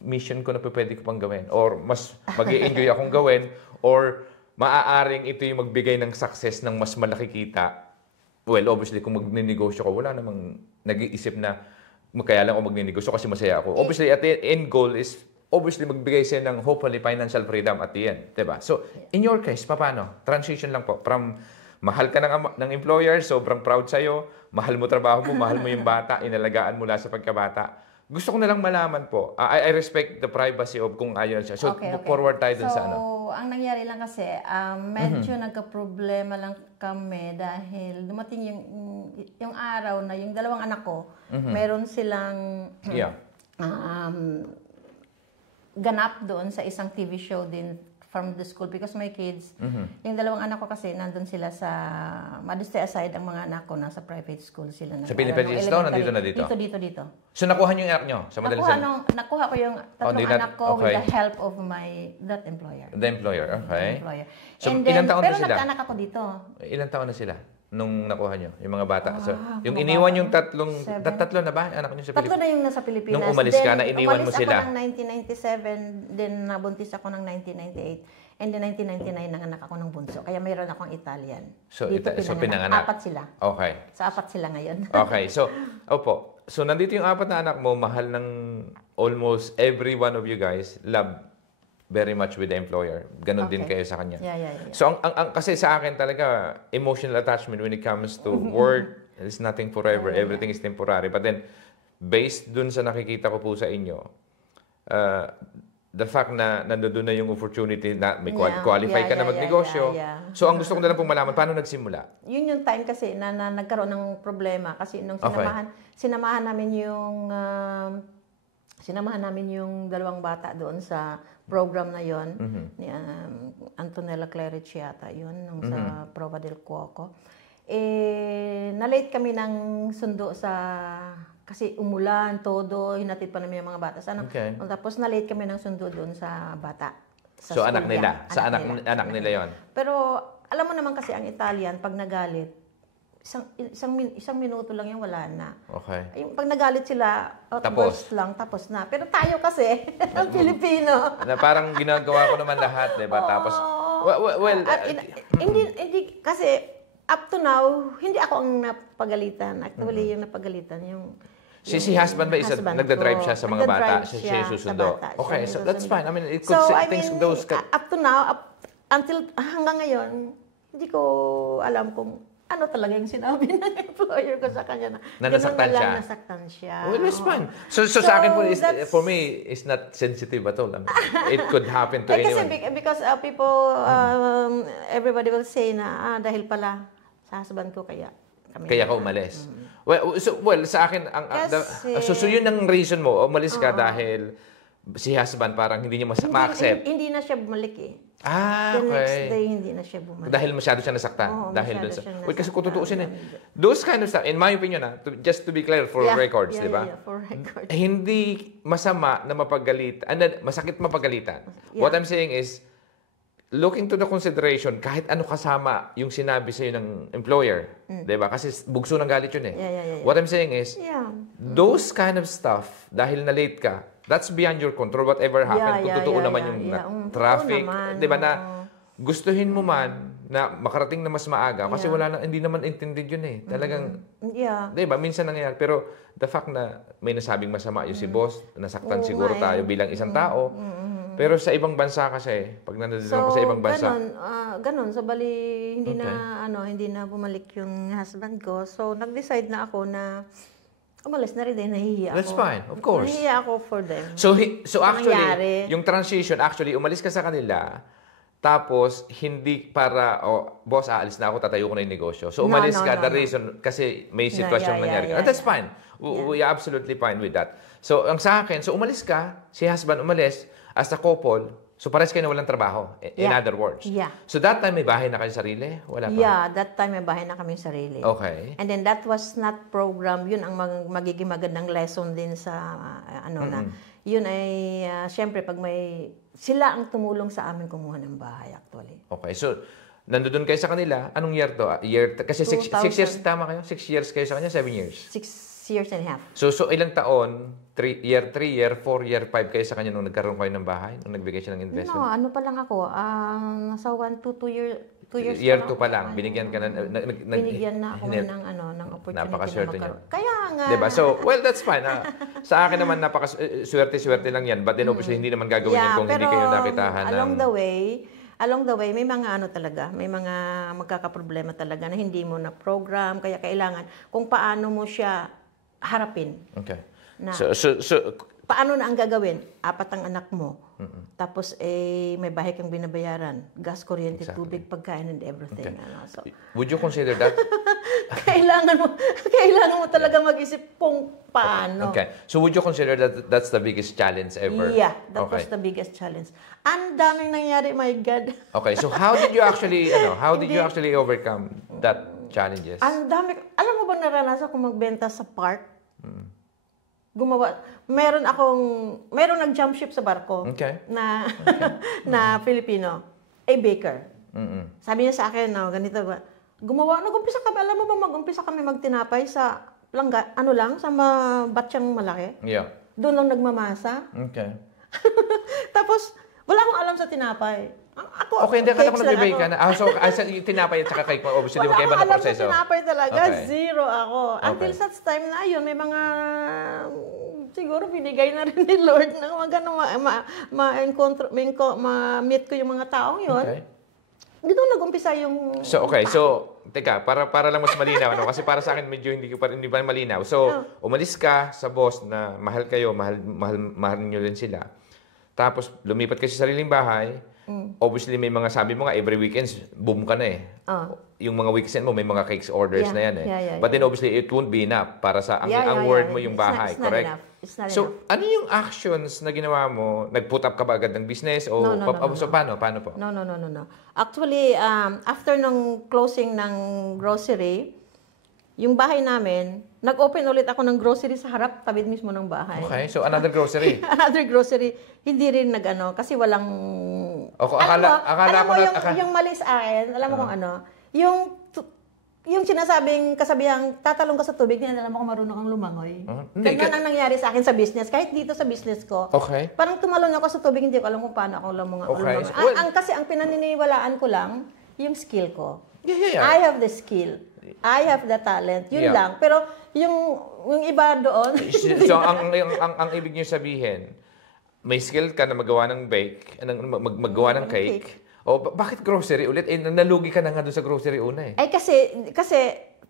mission ko na pwede ko pang gawin. Or mas mag-i-enjoy akong gawin. Or maaaring ito yung magbigay ng success ng mas malaki kita. Well, obviously, kung magninegosyo ko, wala namang nag-iisip na kaya lang ako magninegosyo kasi masaya ako. Obviously, at the end goal is obviously, magbigay siya ng hopefully financial freedom at the end. Diba? So, in your case, paano? Transition lang po. From mahal ka ng employer, sobrang proud sa'yo, mahal mo trabaho mo, mahal mo yung bata, inalagaan mula sa pagkabata. Gusto ko na lang malaman po. I respect the privacy of kung ayaw siya. So, forward tayo dun sa ano. So, ang nangyari lang kasi, medyo nagka-problema lang kami dahil dumating yung araw na yung dalawang anak ko, meron silang ganap doon sa isang TV show din from the school because my kids, yung dalawang anak ko kasi nandun sila sa, modesty aside, ang mga anak ko nasa private school sila. Sa Pilipinas daw, nandito na dito? Dito. So, nakuha niyo yung anak niyo? Sa Nakuha ko yung tatlong anak ko with the help of that employer. The employer, okay. So, And then, ilang taon na pero sila? nagkaanak ako dito. Ilang taon na sila nung nakuha niyo, yung mga bata? So, yung iniwan yung tatlo na ba? Anak niyo sa Pilipinas? Tatlo na yung nasa Pilipinas. Nung umalis ka na, iniwan mo sila? Umalis ako ng 1997, then nabuntis ako ng 1998. And then 1999, nanganak ako ng bunso. Kaya mayroon akong Italian. So, pinanganak? 4 sila. Okay. Sa 4 sila ngayon. Okay. So, opo. So, nandito yung 4 na anak mo, mahal ng almost every one of you guys, love very much with the employer. Ganon din kayo sa kanya. Yeah. So, kasi sa akin talaga, emotional attachment when it comes to work, it's nothing forever. Everything is temporary. But then, based dun sa nakikita ko po sa inyo, the fact na nandoon na yung opportunity na may qualify ka na magnegosyo. So, ang gusto ko na lang pong malaman, paano nagsimula? Yun yung time kasi na nagkaroon ng problema. Kasi nung sinamahan namin yung dalawang bata doon sa program na yon ni Antonella Clerici yata yun, nung sa Prova del Cuoco. Na-late kami ng sundo kasi umulan, todo, hinatid pa namin yung mga bata. Tapos na-late kami ng sundo doon sa bata. So, anak nila? Anak nila yon. Pero, alam mo naman kasi ang Italian, pag nagalit, isang minuto lang yung wala na. Okay. Yung pag nagalit sila, tapos na. Pero tayo kasi, ang Pilipino. Na parang ginagawa ko naman lahat, diba? Tapos, hindi, kasi up to now, hindi ako ang napagalitan. Actually, yung napagalitan, yung si husband ba nagda-drive siya sa mga bata? Siya yung susundo? Okay, so that's fine. I mean, it could those... Up to now, until hanggang ngayon, hindi ko alam kung ano talaga yung sinabi ng employer ko sa kanya na nasaktan siya. Well, it's fine. So sa akin po, for me, it's not sensitive at all. I mean, it could happen to anyone. Because people, everybody will say na, dahil pala sa husband ko kaya ka umalis. Well, sa akin, so yun ang reason mo, umalis ka dahil si husband parang hindi niya ma-accept. Hindi na siya bumalik eh. The next day, hindi na siya bumalik. Dahil masyado siya nasaktan. Dahil doon sa... kasi kung tutuusin those kind of stuff, in my opinion, just to be clear, for records, di ba? For records. Hindi masama na mapagalitan. Masakit mapagalitan. What I'm saying is, looking to the consideration, kahit ano kasama yung sinabi sa'yo ng employer, di ba? Kasi bugso ng galit yun eh. What I'm saying is, those kind of stuff, dahil na-late ka, that's beyond your control. Whatever happened, kung totoo naman yung traffic, di ba na gustuhin mo man na makarating na mas maaga kasi hindi naman intended yun eh. Talagang, di ba, minsan nangyayari. Pero the fact na may nasabing masama yung si boss, nasaktan siguro tayo bilang isang tao. Pero sa ibang bansa kasi, pag nandun ko sa ibang bansa. Ganon. So, bali, hindi na bumalik yung husband ko. So, nag-decide na ako na umalis na rin din, nahihiya ako. That's fine, of course. Nahihiya ako for them. So actually, yung transition, umalis ka sa kanila, tapos hindi para, boss, aalis na ako, tatayo ko na yung negosyo. So umalis ka, the reason, kasi may sitwasyon nangyari. That's fine. We are absolutely fine with that. So, ang sa akin, so umalis ka, si husband umalis, as a couple, so pares kayo na walang trabaho, in other words. Yeah. So that time, may bahay na kayo sarili? Wala pa? Yeah, that time may bahay na kami sarili. Okay. And then that was not program. Yun ang magiging magandang lesson din sa na. Yun ay, syempre, pag sila ang tumulong sa amin kumuha ng bahay actually. Okay, so nandoon kayo sa kanila, anong year to? Kasi 6 years, tama kayo? 6 years kayo sa kanya, 7 years? 6 years and a half. So ilang taon? Year 3, year 4, year 5 kayo sa kanya nung nagkaroon kayo ng bahay? Nung nagbigay siya ng investment? No, ano pa lang ako, nasa 1 to 2 years. 2 years year 2 pa lang, binigyan ka na, binigyan na ako ng opportunity napakaswerte na niyo. Kaya nga. Diba? So, well, that's fine. Sa akin naman, napakaswerte-swerte lang yan. But then, obviously, hindi naman gagawin yan kung hindi kayo napitahan along the way, may mga talaga, may mga magkakaproblema talaga na hindi mo na program, kaya kailangan kung paano mo siya harapin. Okay. Na, so, paano na ang gagawin? 4 ang anak mo. Tapos, may bahay kang binabayaran. Gas, kuryente, tubig, pagkain, and everything. Okay. So, would you consider that? kailangan mo talaga mag-isip kung paano. Okay. So, would you consider that that's the biggest challenge ever? Yeah, that was the biggest challenge. Ang daming nangyari, my God. Okay. So, how did you actually, actually overcome that challenges? Ang dami. Alam mo bang naranasan kong magbenta sa park? Gumawa. Meron nag-jump ship sa barko. Okay. Na Filipino. A baker. Sabi niya sa akin, ganito, nag-umpisa kami, alam mo ba mag-umpisa kami magtinapay sa sa batsyang malaki? Yeah. Doon lang nagmamasa. Okay. Tapos, wala akong alam sa tinapay. Okay, hindi ka nag-bake ka na. So, yung tinapay at saka cake, obviously, magkaiba na proseso. Wala akong alam sa tinapay talaga. Okay. Zero ako. Until such time na yun, may mga siguro binigay na rin ni Lord na ma-meet ko yung mga taong yun. Okay. Dito nag-umpisa yung... So, okay. So, teka, para lang mas malinaw. Kasi para sa akin, medyo hindi pa malinaw. So, umalis ka sa boss na mahal kayo, mahal niyo rin sila. Tapos, lumipat ka sa sariling bahay. Obviously, may mga sabi mo nga, every weekends, boom ka na eh. Yung mga weekend mo, may mga cakes orders na yan eh. But then, obviously, it won't be enough para sa, ang word mo yung bahay, correct? It's not so, enough. ano yung actions na ginawa mo? Nag-put up ka ba agad ng business? O so, paano po? No. Actually, after ng closing ng grocery, yung bahay namin, nag-open ulit ako ng grocery sa harap, tabid mismo ng bahay. Okay, so another grocery. Another grocery. Hindi rin kasi walang... Akala ko yung mali sa akin, alam mo kung ano, yung sinasabing kasabihang tatalong ka sa tubig, hindi alam mo kung marunong kang lumangoy. Ganun ang nangyari sa akin sa business. Kahit dito sa business ko, parang tumalon ako sa tubig, hindi ko alam kung paano ako lumangoy. Okay. Kasi ang pinaniniwalaan ko lang, yung skill ko. Yeah. I have the skill. I have the talent. Yun lang. Pero yung iba doon... So, ang ibig niyo sabihin, may skill ka na magawa ng magawa ng cake. O bakit grocery ulit? Nalugi ka na nga doon sa grocery una eh. Ay kasi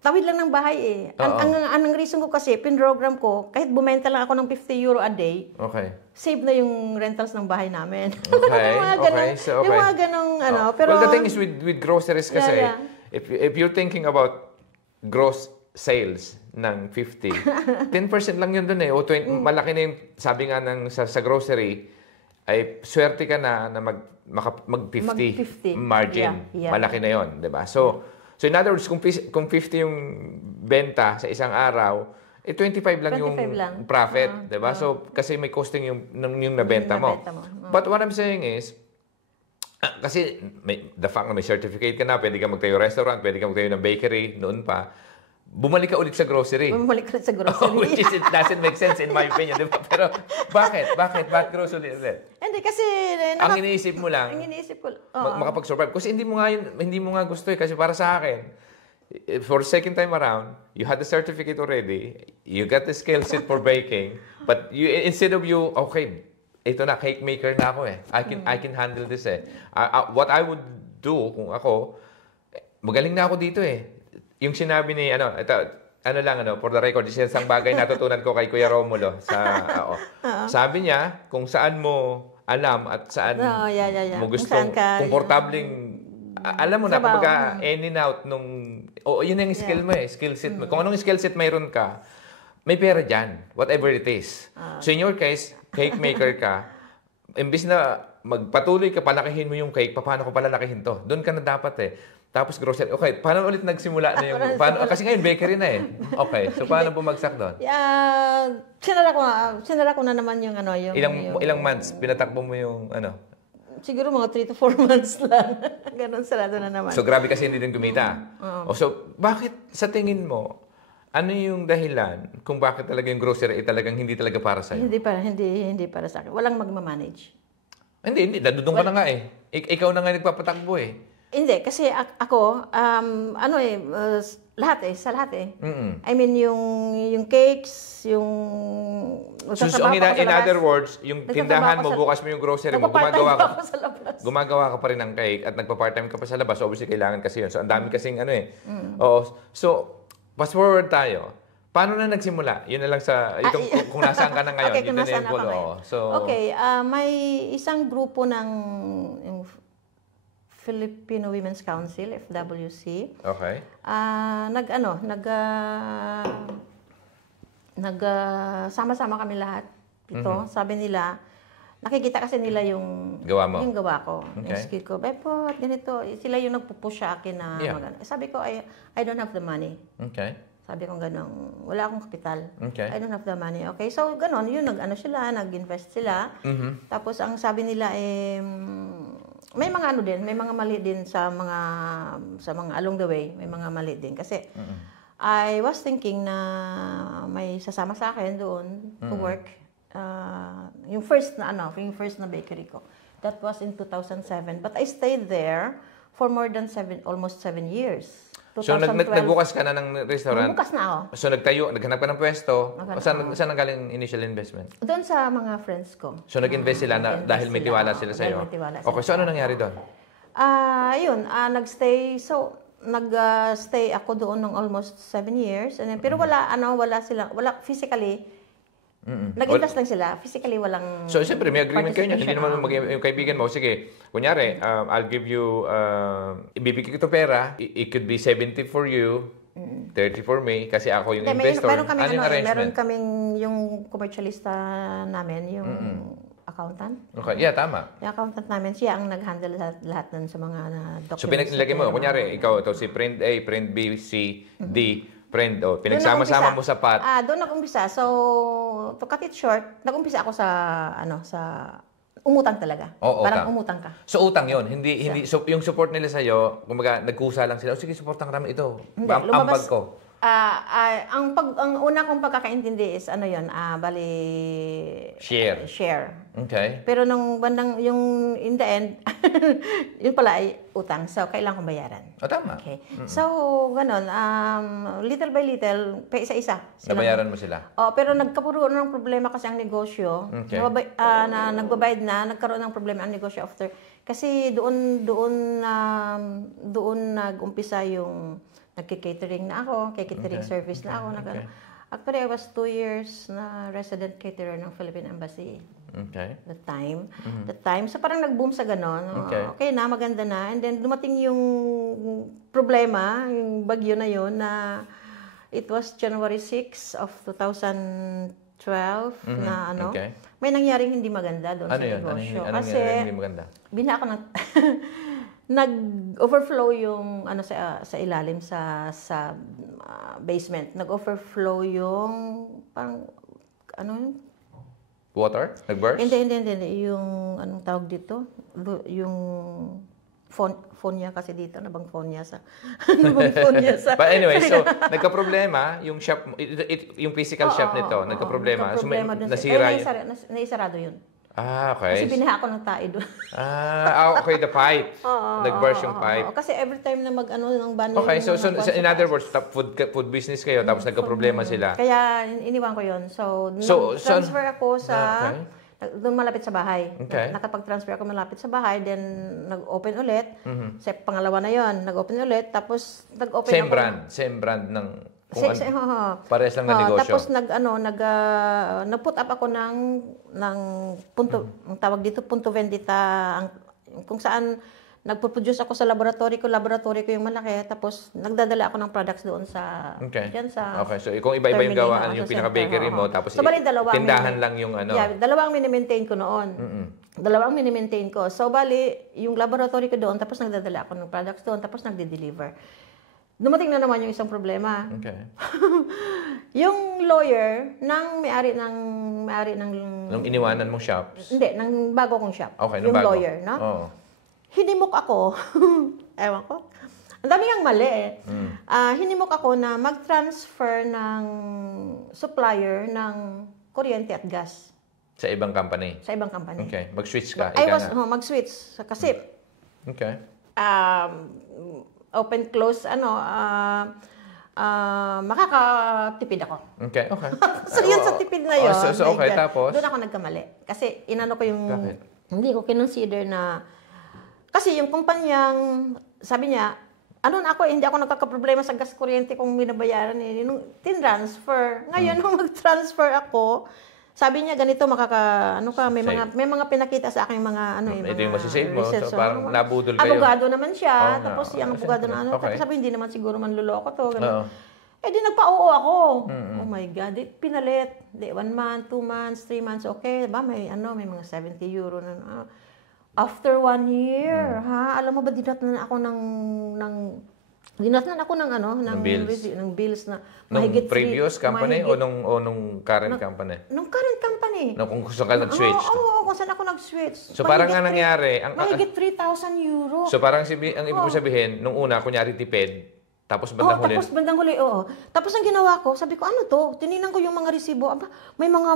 tawid lang ng bahay eh. Ang reason ko kasi, pinrogram ko, kahit bumenta lang ako ng €50 a day, save na yung rentals ng bahay namin. Okay. Yung mga ganong pero... Well, the thing is with groceries kasi, if you're thinking about gross sales ng 50, 10% lang yun doon eh. O 20, malaki na yung, sabi nga sa grocery, ay swerte ka na mag-50 margin. Yeah. Malaki na yon, di ba? So in other words, kung 50 yung benta sa isang araw, 25 lang yung profit, di ba? So kasi may costing yung nabenta mo. But what I'm saying is, kasi the fact na may certificate ka na, pwede ka magtayo restaurant, pwede ka magtayo ng bakery, noon pa, bumalik ka ulit sa grocery. Which is, it doesn't make sense in my opinion. Diba? Pero bakit? Bakit grocery ulit? Hindi kasi... Ang iniisip mo lang, makapag-survive. Kasi hindi mo nga gusto eh. Kasi para sa akin, for second time around, you had the certificate already, you got the skill set for baking, but instead of ito na, cake maker na ako eh. I can handle this eh. What I would do kung ako, magaling na ako dito eh. Yung sinabi ni, for the record, isang bagay natutunan ko kay Kuya Romulo. Sabi niya, kung saan mo alam at saan mo gustong komportabling, alam mo na, kumbaga, in and out nung, yun yung skill mo eh, skill set mo. Kung anong skill set mayroon ka, may pera dyan, whatever it is. So in your case, cake maker ka, imbis na magpatuloy ka, palakihin mo yung cake, paano ko palalakihin to? Doon ka na dapat eh. Tapos grocery. Okay, paano ulit nagsimula na yung... kasi ngayon, bakery na eh. Okay, so paano bumagsak doon? Sinara ko na naman yung ano, yung... Ilang months pinatakbo mo yung ano? Siguro mga 3 to 4 months lang. Ganon, sarado na naman. So grabe kasi hindi din kumita. So bakit sa tingin mo, ano yung dahilan kung bakit talaga yung grocery ay talagang hindi talaga para sa'yo? Hindi para sa akin. Walang magmamanage. Hindi. Dadudong ka na nga eh. Ikaw na nga nagpapatakbo eh. Hindi, kasi ako, sa lahat eh. I mean, yung cakes, yung... So, in other words, yung tindahan mo, bukas mo yung grocery mo, gumagawa ka pa rin ng cake at nagpa-part-time ka pa sa labas. So, obviously, kailangan kasi yun. So, ang dami kasing ano eh. Oo. So, fast forward tayo. Paano na nagsimula? Yun na lang sa, kung nasaan ka na ngayon. Okay, kung nasaan ako ngayon. So, okay, may isang grupo ng Filipino Women's Council, FWC. Okay. Sama-sama kami lahat dito. Sabi nila, nakikita kasi nila yung gawa mo. Yung gawa ko. Okay. Yung skill ko. Bepot, ganito. Sila yung nagpupush sa akin na sabi ko, I don't have the money. Okay. Sabi ko gano'n, wala akong kapital. Okay. I don't have the money. Okay, so gano'n, yun, nag-invest sila. Tapos ang sabi nila, may mga may mga mali din sa mga along the way, may mga mali din. Kasi I was thinking na may sasama sa akin doon to work. Yung first na bakery ko. That was in 2007. But I stayed there for more than almost 7 years. 2012. So, nagbukas ka na ng restaurant? Nagbukas na ako. So, naghanap ka ng pwesto. Saan nanggaling initial investment? Doon sa mga friends ko. So, nag-invest sila dahil may tiwala sila sa'yo? Okay, so ano nangyari doon? Nag-stay. So, nag-stay ako doon ng almost 7 years. And then, pero wala physically. Nag-invest lang sila. Physically, walang... So, siyempre, may agreement kayo niya. Hindi naman yung kaibigan mo. Sige, kunyari, I'll give you, ibibigay ko ito pera. It could be 70 for you, 30 for me, kasi ako yung investor. Meron kaming yung commercialista namin, yung accountant. Okay, yeah, tama. Yung accountant namin, siya ang nag-handle lahat nun sa mga documents. So, nilagay mo, kunyari, ikaw, ito si friend A, friend B, C, D, friend, pinagsama-sama mo sa pot. Doon nag-umpisa. So, to cut it short, nag-umpisa ako sa umutang talaga. Parang umutang ka. So, utang yon, hindi so, yung support nila sa'yo, kumbaga, nagkusa lang sila, sige, supportan ka namin ito. Ambag ko. Ang una kong pagkakaintindi is bali share. Okay. Pero nung bandang yung in the end, yun pala ay utang. So kailangan kong bayaran. Tama. Okay. So ganon, little by little, pa isa-isa. Nabayaran mo sila. Pero nagkapuruan ng problema kasi ang negosyo. Okay. Nagbabayad na, nagkaroon ng problema ang negosyo after kasi doon nag-umpisa yung nagki-catering na ako, catering service na ako. Actually, I was 2 years na resident caterer ng Philippine Embassy. Okay. The time. So parang nag-boom sa ganon. Okay na, maganda na. And then dumating yung problema, yung bagyo na yun, na it was January 6 of 2012 na may nangyaring hindi maganda doon sa negosyo. Kasi hindi maganda? Bina ako ng... nag-overflow yung sa ilalim sa basement. Nag-overflow yung parang water? Nag-burst? Hindi. Yung anong tawag dito? Yung fonya kasi dito. Nabang fonya sa... But anyway, so nagka-problema yung shop, yung physical shop nito. Nagka-problema. So, nasira yun. Naisarado yun. Okay. Kasi binaha ako ng tae doon. Okay, the pipe. Nag-burst yung pipe. Kasi every time na ng banyo. Okay, so in other words, food business kayo, tapos nagka-problema sila. Kaya iniwan ko yun. So transfer ako sa... Doon malapit sa bahay. Okay. Nakapag-transfer ako malapit sa bahay, then nag-open ulit. Sa pangalawa na yon, nag-open ulit. Tapos nag-open Same brand ng... Parehas lang na negosyo. Tapos nag-put up ako ng punto, ang tawag dito, punto vendita, kung saan nagpo-produce ako sa laboratory ko yung malaki, tapos nagdadala ako ng products doon sa, yan sa Okay, so kung iba-iba yung terminal, gawaan, yung sa pinaka-bakery center, mo, oo. tapos So, bali, dalawa ang tindahan lang yung ano. Yeah, dalawang mini-maintain ko noon. Dalawang mini-maintain ko. So, bali, yung laboratory ko doon, tapos nagdadala ako ng products doon, tapos nagde-deliver. Dumating na naman yung isang problema. Okay. Yung lawyer may-ari ng Nung iniwanan mong shops? hindi, ng bago kong shop. Okay, yung nung bago. lawyer, no? Oo. Hinimok ako. Ewan ko. Ang dami ngang mali eh. Hinimok ako na mag-transfer ng supplier ng kuryente at gas Sa ibang company? sa ibang company. Okay. Mag-switch ka? Mag-switch. Kasi, Okay. open-close, makakatipid ako. Okay. So, yun sa tipid na yun. So okay, tapos? Doon ako nagkamali. Kasi, inano ko yung, Bakit? hindi ko kinonsider na, kasi yung kumpanyang, sabi niya, hindi ako nagkakaproblema sa gas kuryente kung binabayaran eh. Nung tin-transfer. Ngayon, nung mag-transfer ako, sabi niya, ganito, may mga pinakita sa akin mga, Ito yung masisave mo. research. So, parang nabudol kayo. Abogado naman siya. Oo, Tapos yung abogado na Okay. Tapos sabi, hindi naman siguro manluloko to. Oo. Ganun. Di nagpa-oo ako. Oh my God. Pinalit. 1 month, 2 months, 3 months, okay. Diba? May mga 70 euro na. After 1 year, alam mo ba, dinatnan ako ng bills na mahigit Nung previous company o nung current company? Nung current company. Kung gusto ka nag-switch? Oo, kung saan ako nag-switch. So parang nga nangyari, mahigit 3,000 euro. So parang ang ibig ko sabihin, nung una, kunyari tipid, tapos bandang huli. Tapos bandang huli, oo. Tapos ang ginawa ko, sabi ko, ano to? Tinignan ko yung mga resibo. Aba, may mga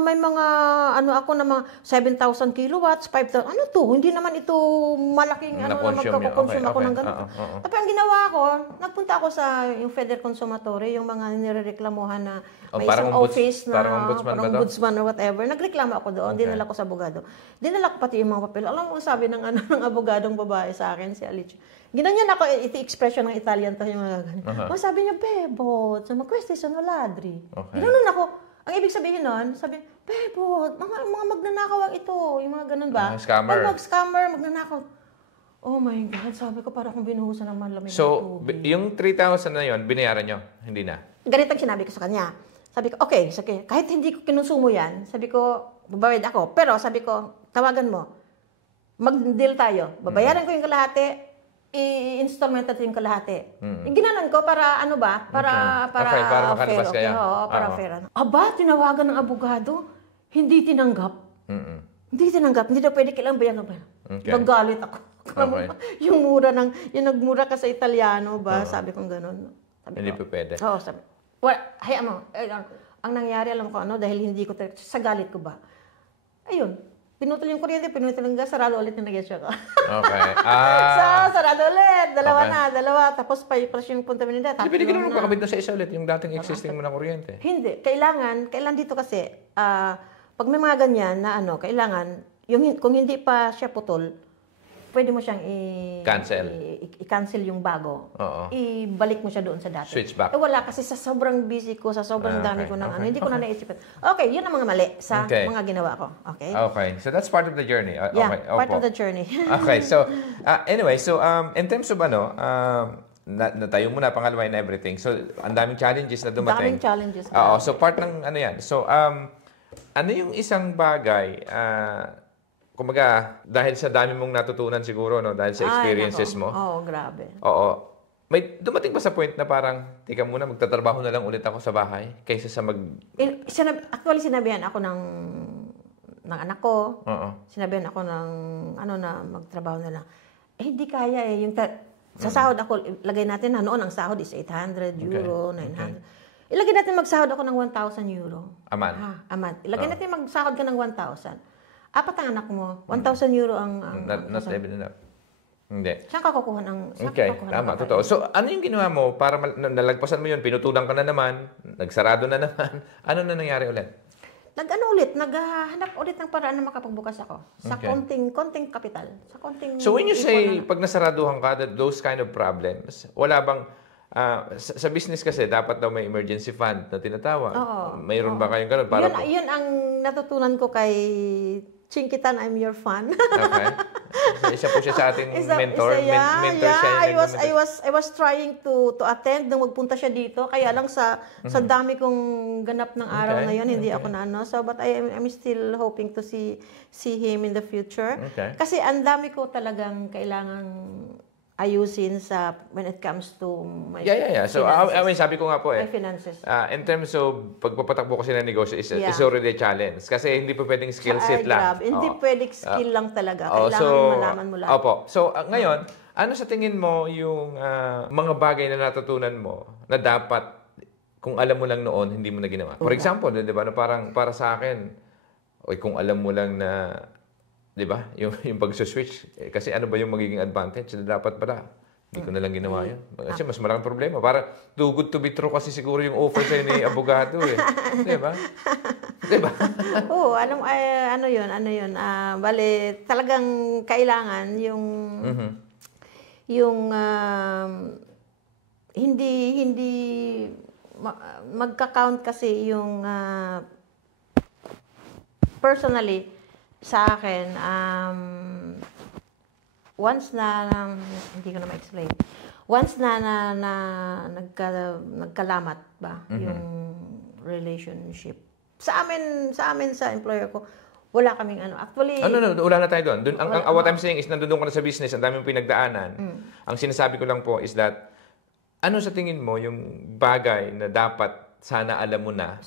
ako na mga 7,000 kilowatts, 5,000. Ano to? Hindi naman ito malaking na magkakonsume ako ng ganito. Tapos ang ginawa ko, nagpunta ako sa yung Federal Consumatory, yung mga nirereklamuhan na may isang office na parang ombudsman or whatever. Nagreklamo ako doon, dinala ko sa abogado. Dinala ko pati yung mga papel. Alam mo, sabi ng abogadong babae sa akin, si Alicia. Ginanyan ako, expression ng Italian to yung mga ganun. Sabi niya, bebot, sa mag-question sa ladri. Ginanon ako. Ang ibig sabihin nun, sabi, bebot, mga magnanakaw ang ito. Yung mga ganun ba? Scammer. Scammer, magnanakaw. Oh my God, sabi ko, parang kung binuhusan ng malamig So, yung 3,000 na yun, binayaran nyo? Hindi na? Ganito ang sinabi ko sa kanya. Sabi ko, okay, kahit hindi ko kinonsumo yan, sabi ko, babayad ako. Pero sabi ko, tawagan mo, mag-deal tayo. Babayaran ko yung kalahati, i-installment natin yung kalahati. Ginanon ko para para makalabas fair. kaya. Oo, para fair. Aba, tinawagan ng abogado, hindi tinanggap. Hindi tinanggap, hindi daw pwede kailang bayan ka. Nagalit ako. Yung nagmura ka sa Italiano ba? Sabi kong gano'n. Hindi po pwede. Oo, sabi. Hayaan mo. Ang nangyari, alam ko dahil hindi ko, sa galit ko ba? Ayun. Pinutol yung kuryente, pinutol yung gas, sarado ulit yung nag-gas ko. Okay. Sarado ulit. Dalawa. Tapos plus yung punta mo nila. Pwede ka naman kakabit na sa isa ulit, yung dating existing mo na kuryente. Hindi. Kailangan dito kasi, pag may mga ganyan na kailangan, kung hindi pa siya putol, pwede mo siyang i-cancel yung bago. Oo. Ibalik mo siya doon sa dati. Switch back. Wala kasi sa sobrang busy ko, sa sobrang dami ko ng hindi ko na naisip. Okay, yun ang mga mali sa mga ginawa ko. Okay? Okay. So that's part of the journey. Yeah, Okay. part of the journey. Okay. So, anyway, in terms of natayo mo na, pangalawa and everything. So, ang daming challenges na dumating. Daming challenges. Oo. So, part ng yan. So, ano yung isang bagay, kumbaga, dahil sa dami mong natutunan siguro, no? Dahil sa experiences mo. Oo, grabe. Oo. May dumating ba sa point na parang, tika muna, magtatrabaho na lang ulit ako sa bahay kaysa sa Actually, sinabihan ako ng anak ko. Oo. Sinabihan ako ng na magtrabaho na lang. Hindi kaya eh. Sa sahod ako, lagay natin na noon ang sahod is 800 euro, 900. Ilagay natin magsahod ako ng 1,000 euro. Aman. Aman. Ilagay natin magsahod ka ng 1,000. Apat ang anak mo, 1,000 euro ang not even enough. Hindi. Saan ka kukuha ng... Okay, tama, totoo. So, ano yung ginawa mo para nalagpasan mo yun? Pinutulang ka na naman, nagsarado na naman. Ano na nangyari ulit? Naghahanap ulit ng paraan na makapagbukas ako. Sa konting kapital. Sa konting... So, when you say, pag nasaraduhan ka, those kind of problems, wala bang... sa business kasi, dapat daw may emergency fund na tinatawag. Mayroon ba kayong ganun? Yun ang natutunan ko kay Chinkitan, I'm your fan. Okay. Isa po siya sa ating mentor. Mentor siya yung I was trying to attend nung magpunta siya dito. Kaya lang sa dami kong ganap ng araw na yun, hindi ako na ano. So, but I'm still hoping to see him in the future. Okay. Kasi ang dami ko talagang kailangang ayusin when it comes to my So, I mean, sabi ko nga po my finances. in terms of pagpapatakbo kasi ng negosyo is already a challenge. Kasi hindi po pwedeng skill set lang. Hindi pwedeng skill lang talaga. Kailangan malaman mo lahat. Opo. So, ngayon, ano sa tingin mo yung mga bagay na natutunan mo na dapat, kung alam mo lang noon, hindi mo na ginawa? For example, di ba, parang para sa akin, kung alam mo lang na, di ba? Yung pag-switch. Kasi ano ba yung magiging advantage? Dapat pala. Hindi ko na lang ginawa yun. Kasi mas malaking problema. Para too good to be true kasi siguro yung offer sa'yo ni abogado eh. Di ba? Di ba? Oo, ano yun. Bale, talagang kailangan yung hindi magka-count kasi yung personally sa akin, once na, hindi ko na ma-explain, once na nagkalamat ba, yung relationship. Sa amin sa employer ko, wala kaming ano. Actually, wala na tayo doon. What I'm saying is, nandun ka na sa business, ang daming pinagdaanan. Ang sinasabi ko lang po is that, ano sa tingin mo yung bagay na dapat sana alam mo na,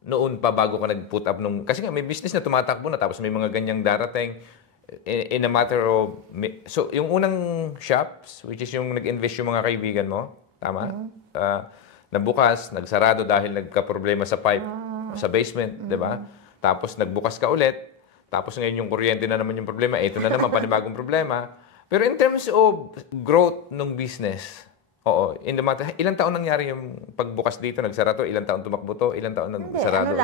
noon pa bago ka nag-put up nung... Kasi nga, may business na tumatakbo na tapos may mga ganyang darating in a matter of... So, yung unang shops, which is yung nag-invest yung mga kaibigan mo, tama? Nabukas, nagsarado dahil nagka-problema sa pipe, sa basement, di ba? Tapos nagbukas ka ulit, tapos ngayon yung kuryente na naman yung problema, ito na naman, panibagong problema. Pero in terms of growth ng business, in the matter, ilang taon nangyari yung pagbukas dito, nagsara to, ilang taon tumakbo to, ilang taon nagsarado? Hindi,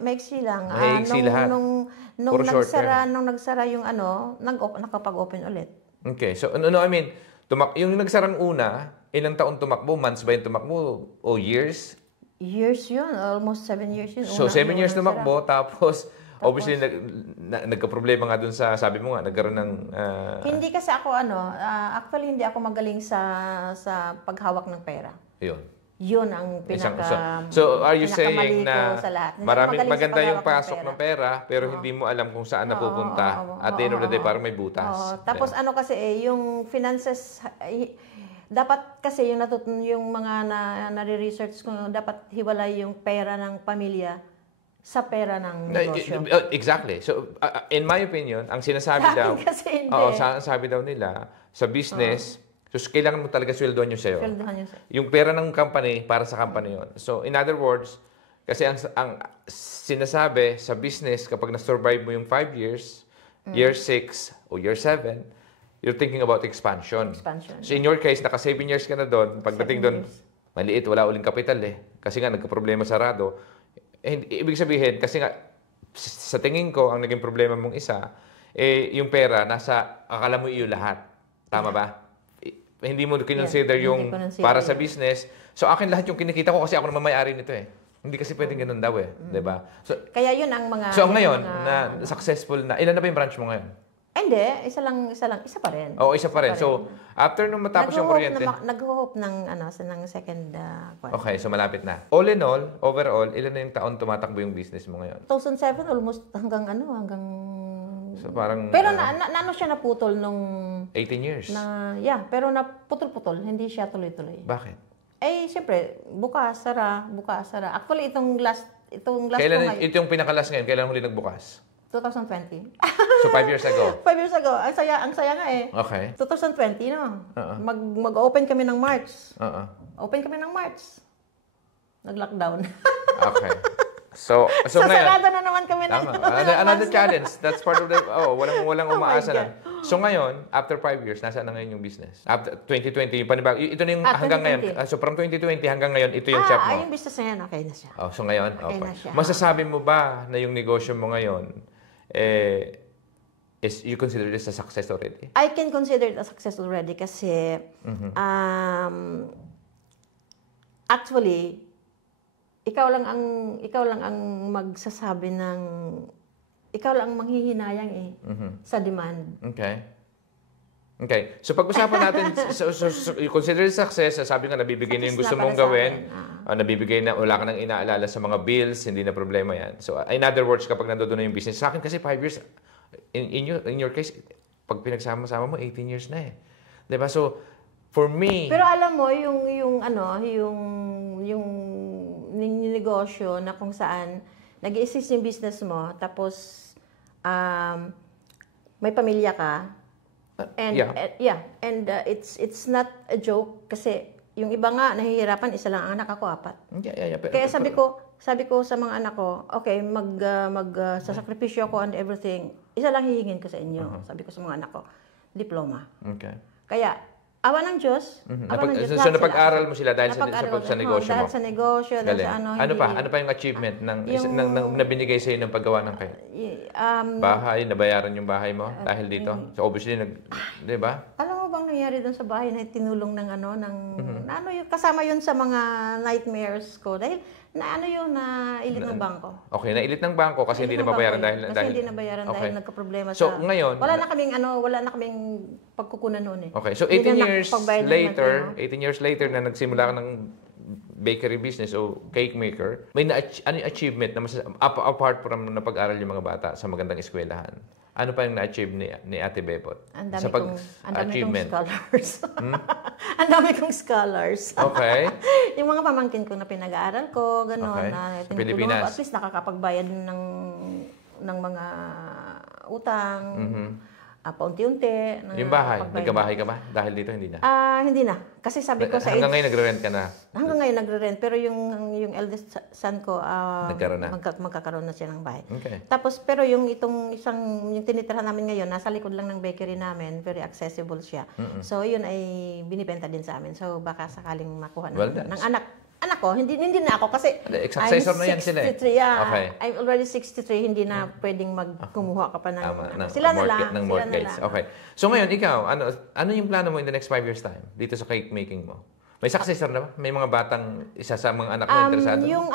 maiksi lang. Maiksi lahat. Nung nagsara yung nakapag-open ulit. Okay, so I mean, yung nagsarang una, ilang taon tumakbo? Months ba yung tumakbo? O years? Years yun. Almost 7 years yun. So, 7 years tumakbo, tapos obviously, nagka-problema nga dun sa, sabi mo nga, nagkaroon ng... Hindi kasi ako, actually, hindi ako magaling sa paghawak ng pera. Yun ang pinaka... So are you saying na maraming maganda yung pasok ng pera, pero hindi mo alam kung saan napupunta? At the end of the day, parang may butas. Tapos kasi yung finances... dapat kasi yung mga nare-research ko, dapat hiwalay yung pera ng pamilya sa pera ng negosyo. Exactly. So, in my opinion, ang sinasabi daw, sabi daw nila, sa business, so kailangan mo talaga sweldohan yung sa'yo. Yung pera ng company, para sa company yun. So, in other words, kasi ang sinasabi sa business, kapag na-survive mo yung 5 years, year 6 o year 7, you're thinking about expansion. So, in your case, naka 7 years ka na doon, pagdating doon, maliit, wala uling kapital eh. Kasi nga, nagka-problema sarado. Ibig sabihin, kasi nga, sa tingin ko, ang naging problema mong isa, yung pera, akala mo iyo lahat. Tama ba? Hindi mo kinonsider yung para sa business. So, akin lahat yung kinikita ko kasi ako naman may-ari nito eh. Hindi kasi pwedeng ganun daw eh. Diba? So, kaya yun ang mga... So, ngayon, na successful na, ilan na ba yung branch mo ngayon? Hindi, isa pa rin. Isa pa rin. So, after nung matapos yung kuryente... Nag-hope ng second... Okay, so malapit na. All in all, overall, ilan na yung taon tumatakbo yung business mo ngayon? 2007, almost hanggang... So, parang... Pero siya naputol nung... 18 years? Pero naputol-putol. Hindi siya tuloy-tuloy. Bakit? Siyempre, bukas, sara. Actually, itong last kailan, ito yung pinakalas ngayon, kailan huli nagbukas? 2020. So, 5 years ago? 5 years ago. Ang saya nga eh. Okay. 2020, no? Mag-open kami ng March. Open kami ng March. Nag-lockdown. Okay. So ngayon... Sarado na naman kami ng... Another challenge. That's part of the... walang umaasa na. So ngayon, after 5 years, nasaan na ngayon yung business? After 2020, yung panibago. Ito na yung hanggang 2020. Ngayon. So from 2020 hanggang ngayon, ito yung shop mo. Yung business na yan, okay na siya. So ngayon, okay na siya. Masasabi mo ba na yung negosyo mo ngayon, you consider this a success already? I can consider it a success already kasi actually, ikaw lang ang magsasabi ng ikaw lang ang manghihinayang sa demand. Okay. Okay. So pag-usapan natin, you consider success, sabi nga nabibigay na yung gusto mong gawin, nabibigay na, wala ka nang inaalala sa mga bills, hindi na problema yan. So in other words, kapag nandoon na yung business, sa akin kasi 5 years, in your case, pag pinagsama-sama mo, 18 years na eh. Diba? So, for me... Pero alam mo, yung negosyo na kung saan nag-i-assist yung business mo, tapos may pamilya ka, and it's not a joke kasi yung iba nga nahihirapan, isa lang ang anak ako, 4. Kaya sabi ko sa mga anak ko, okay, sasakripisyo ako and everything. Isa lang hihingin ko sa inyo. Sabi ko sa mga anak ko, diploma. Okay. Kaya awa ng Diyos. So napag-aral mo sila dahil sa negosyo mo? Dahil sa negosyo, dahil sa ano pa? Ano pa yung achievement ng nabinigay sa iyo ng paggawa ng kayo? Bahay, nabayaran yung bahay mo dahil dito? So obviously, di ba? Alam mo bang nangyari doon sa bahay na tinulong ng yung kasama yun sa mga nightmares ko dahil nailit ng bangko. Okay, nailit ng bangko kasi hindi na mabayaran dahil hindi nabayaran dahil nagka-problema so, ngayon, wala na kaming pagkukunan noon eh. Okay, so 18 years later na nagsimula ka ng bakery business o cake maker, may ano yung achievement na apart from napag-aral yung mga bata sa magandang eskwelahan? Ano pa yung na-achieve ni Ate Bebot? Ang dami kong scholars. Ang dami kong scholars. Okay. Yung mga pamangkin ko na pinag-aaral ko, gano'n. Okay. Sa Pilipinas. At least nakakapagbayad ng mga utang. Paunti-unti. Yung bahay, nagkabahay ka ba? Dahil dito, hindi na? Hindi na. Kasi sabi ko sa hanggang ngayon nagre-rent ka na? Hanggang ngayon nagre-rent. Pero yung eldest son ko, nagkaroon na? Magkakaroon na siya ng bahay. Okay. Tapos, pero yung tinitirhan namin ngayon, nasa likod lang ng bakery namin, very accessible siya. So, yun ay binibenta din sa amin. So, baka sakaling makuha ng anak ko, hindi na ako kasi successor na yan sila eh. 63, okay. I'm already 63, hindi na pwedeng kumuha ka pa ng sila na lang. Ng mortgage. Okay. So ngayon, ikaw, ano yung plano mo in the next 5 years time dito sa cake making mo? May successor na ba? May mga batang isa sa mga anak mo interesado? Yung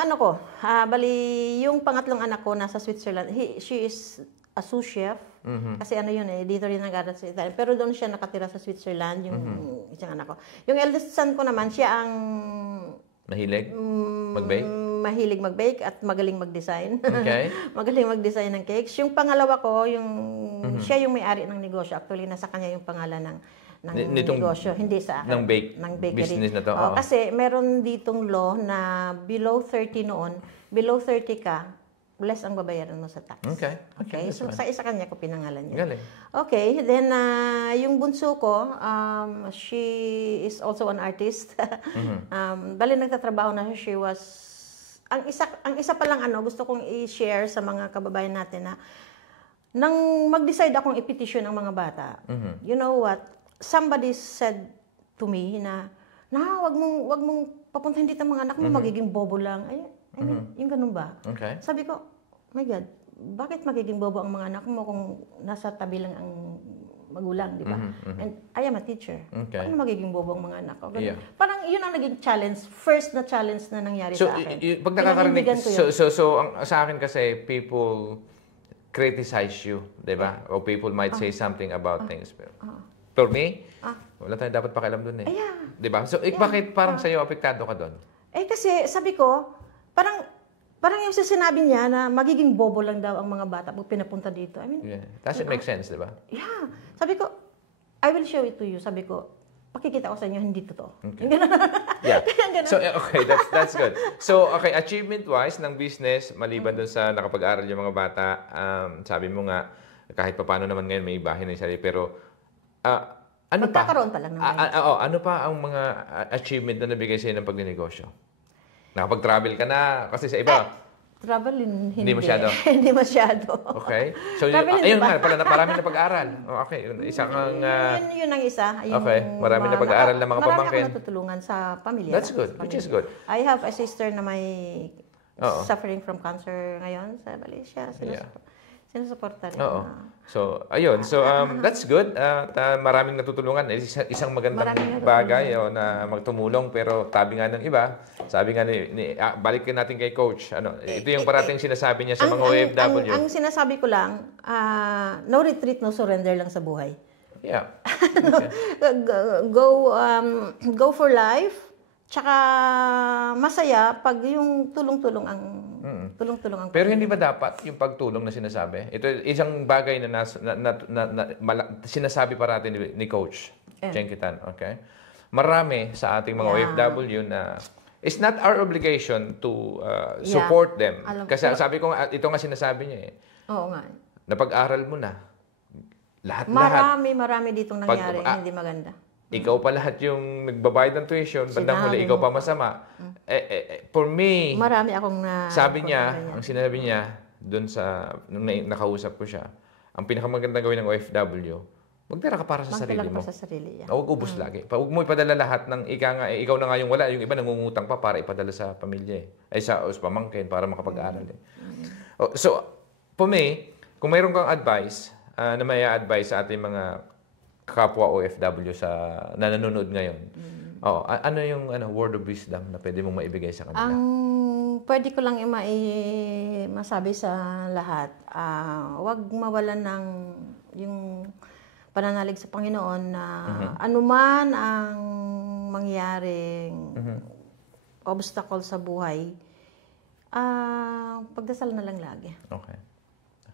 yung pangatlong anak ko nasa Switzerland. She is a sous chef. Kasi dito rin nag-aral sa Italia. Pero doon siya nakatira sa Switzerland, yung isang anak ko. Yung eldest son ko naman, siya ang mahilig mag-bake? Mahilig mag-bake at magaling mag-design. Okay. Magaling mag-design ng cakes. Yung pangalawa ko, siya yung may-ari ng negosyo. Actually, nasa kanya yung pangalan ng negosyo, hindi sa akin. Ng bakery. Business na to. Kasi meron ditong law na below 30 noon, below 30 ka, less ang babayaran mo sa tax. Okay. So, sa isa kanya ko pinangalan yan. Galing. Okay. Then, yung bunso ko, she is also an artist. Bali, nagtatrabaho na siya. She was... Ang isa pa lang, gusto kong i-share sa mga kababayan natin na nang mag-decide akong i-petition ang mga bata, you know what? Somebody said to me na wag mong papuntahin dito ang mga anak mo, magiging bobo lang. Yung ganun ba? Okay. Sabi ko, my God, bakit magiging bobo ang mga anak mo kung nasa tabi lang ang magulang, di ba? And I am a teacher. Okay. Paano magiging bobo ang mga anak ko? Yeah. Parang yun ang naging challenge, first na challenge na nangyari sa akin. Pag nakakarinig, sa akin kasi, people criticize you, di ba? Or people might say something about things. Pero for me, wala tayong dapat pakialam dun eh. Di ba? So, bakit parang sa'yo apektado ka dun? Kasi sabi ko, parang yung sinabi niya na magiging bobo lang daw ang mga bata pag pinapunta dito. Does it make sense, di ba? Yeah. Sabi ko, I will show it to you. Sabi ko, pakikita ko sa inyo, hindi totoo. Okay. Yeah. So, okay, that's good. So, okay, achievement-wise ng business, maliban doon sa nakapag-aral yung mga bata, sabi mo nga, kahit pa paano naman ngayon may bahay na yung sarili, pero magkakaroon pa lang ng bahay. Ano pa ang mga achievement na nabigay sa'yo ng pagninegosyo? Nakapag-travel ka na kasi sa iba. Travel, hindi masyado. Hindi masyado. Okay. So, ayun nga, pala marami na pag-aral. Okay, isa kang... yun ang isa. Okay, marami na pag-aaral ng mga pamangkin. Marami akong natutulungan sa pamilya. That's good, which is good. I have a sister na may suffering from cancer ngayon sa Malaysia. Sinusuporta rin. So, ayun. So, that's good. Maraming natutulungan. Isang magandang bagay na magtumulong. Pero sabi nga ng iba, sabi nga balikin natin kay Coach. Ito yung parating sinasabi niya sa mga OFW. Ang sinasabi ko lang, no retreat, no surrender lang sa buhay. Yeah. Okay. Go for life. Tsaka masaya pag yung tulong-tulong ang Pero hindi ba dapat yung pagtulong na sinasabi? Ito isang bagay na, sinasabi parati ni Coach Chen Kitan, okay? Marami sa ating mga OFW na it's not our obligation to support them. Kasi sabi ko ito nga sinasabi niya eh. Oo nga. Napag-aral mo na. Lahat-lahat. Marami ditong nangyari hindi maganda. Ikaw pa lahat yung nagbabayad ng tuition, bandang huli ikaw pa masama. For me, marami akong sabi niya, ang sinabi niya doon sa nung nakausap ko siya, ang pinakamagandang gawin ng OFW, magtira ka para sa sarili mo. Sa sarili. Huwag ubos lagi. Huwag mo ipadala lahat ng ikaw na nga yung wala, yung iba nangungutang pa para ipadala sa pamilya ay sa pamangkin para makapag-aral So, for me, kung mayroon kang advice na may advice sa ating mga kapwa OFW na nanonood ngayon. Ano yung word of wisdom na pwede mong maibigay sa kanila? Ang pwede ko lang masabi sa lahat, huwag mawalan ng yung pananalig sa Panginoon na anuman ang mangyaring obstacle sa buhay, pagdasal na lang lagi. Okay.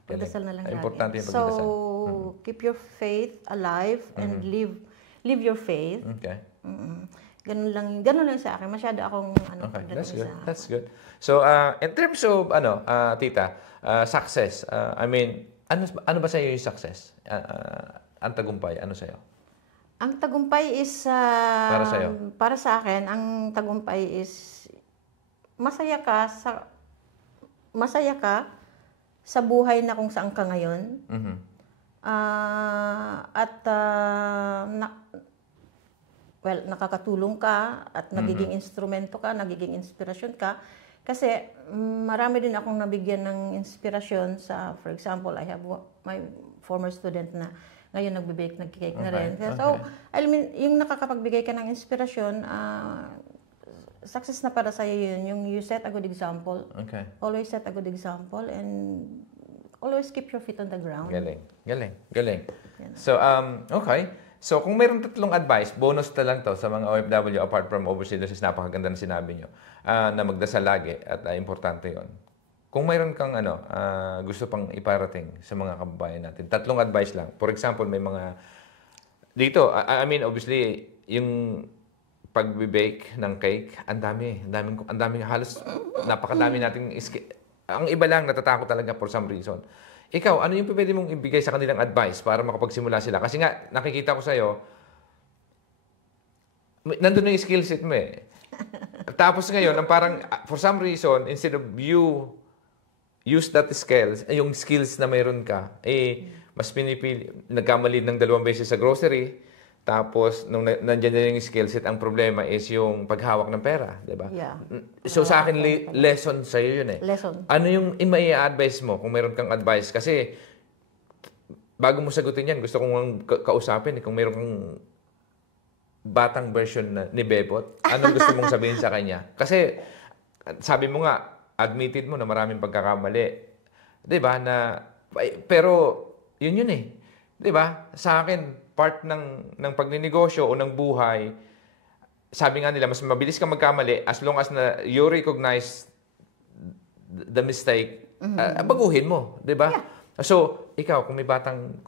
Pagdasal na lang lagi. Importante yung pagdasal. So, keep your faith alive and live your faith. Okay. Ganun lang sa akin. Masyado akong okay. That's good. So, in terms of tita, success. I mean, ano ba sa iyo yung success? Ang tagumpay, ano sa iyo? Ang tagumpay is para sa iyo. Para sa akin, ang tagumpay is masaya ka sa buhay na kung saan ka ngayon. Nakakatulong ka at nagiging instrumento ka, nagiging inspirasyon ka. Kasi marami din akong nabigyan ng inspirasyon for example, I have my former student na ngayon nagki-cake na rin. So, I mean, yung nakakapagbigay ka ng inspirasyon, success na para sa iyo yun. Yung you set a good example. Okay. Always set a good example and always keep your feet on the ground. Galing. So, okay. So, kung mayroong tatlong advice, bonus na lang to sa mga OFW apart from overseas, napakaganda na sinabi nyo, na magdasal lagi at importante yon. Kung mayroon kang gusto pang iparating sa mga kababayan natin, tatlong advice lang. For example, may mga dito, I mean, obviously, yung pagbe-bake ng cake, ang daming halos napakadami nating ang iba lang natatakot talaga for some reason. Ikaw, ano yung pwede mong ibigay sa kanilang advice para makapagsimula sila? Kasi nga nakikita ko sa iyo nandun na yung skill set mo eh. Tapos ngayon, ang parang for some reason instead of you use that skills, yung skills na mayroon ka, mas pinipili, nagkamali ng 2 beses sa grocery. Tapos, nung nandiyan na yung skill set, ang problema is yung paghawak ng pera, di ba? Yeah. So, sa akin, lesson sa'yo yun eh. Lesson. Ano yung i-advise mo kung meron kang advice? Kasi, bago mo sagutin yan, gusto kong kausapin kung meron kang batang version ni Bebot. Anong gusto mong sabihin sa kanya? Kasi, sabi mo nga, admitted mo na maraming pagkakamali. Di ba? Pero, yun eh. Di ba? Sa akin, part ng pagninegosyo o ng buhay, sabi nga nila, mas mabilis ka magkamali as long as you recognize the mistake, baguhin mo, di ba? Yeah. So, ikaw, kung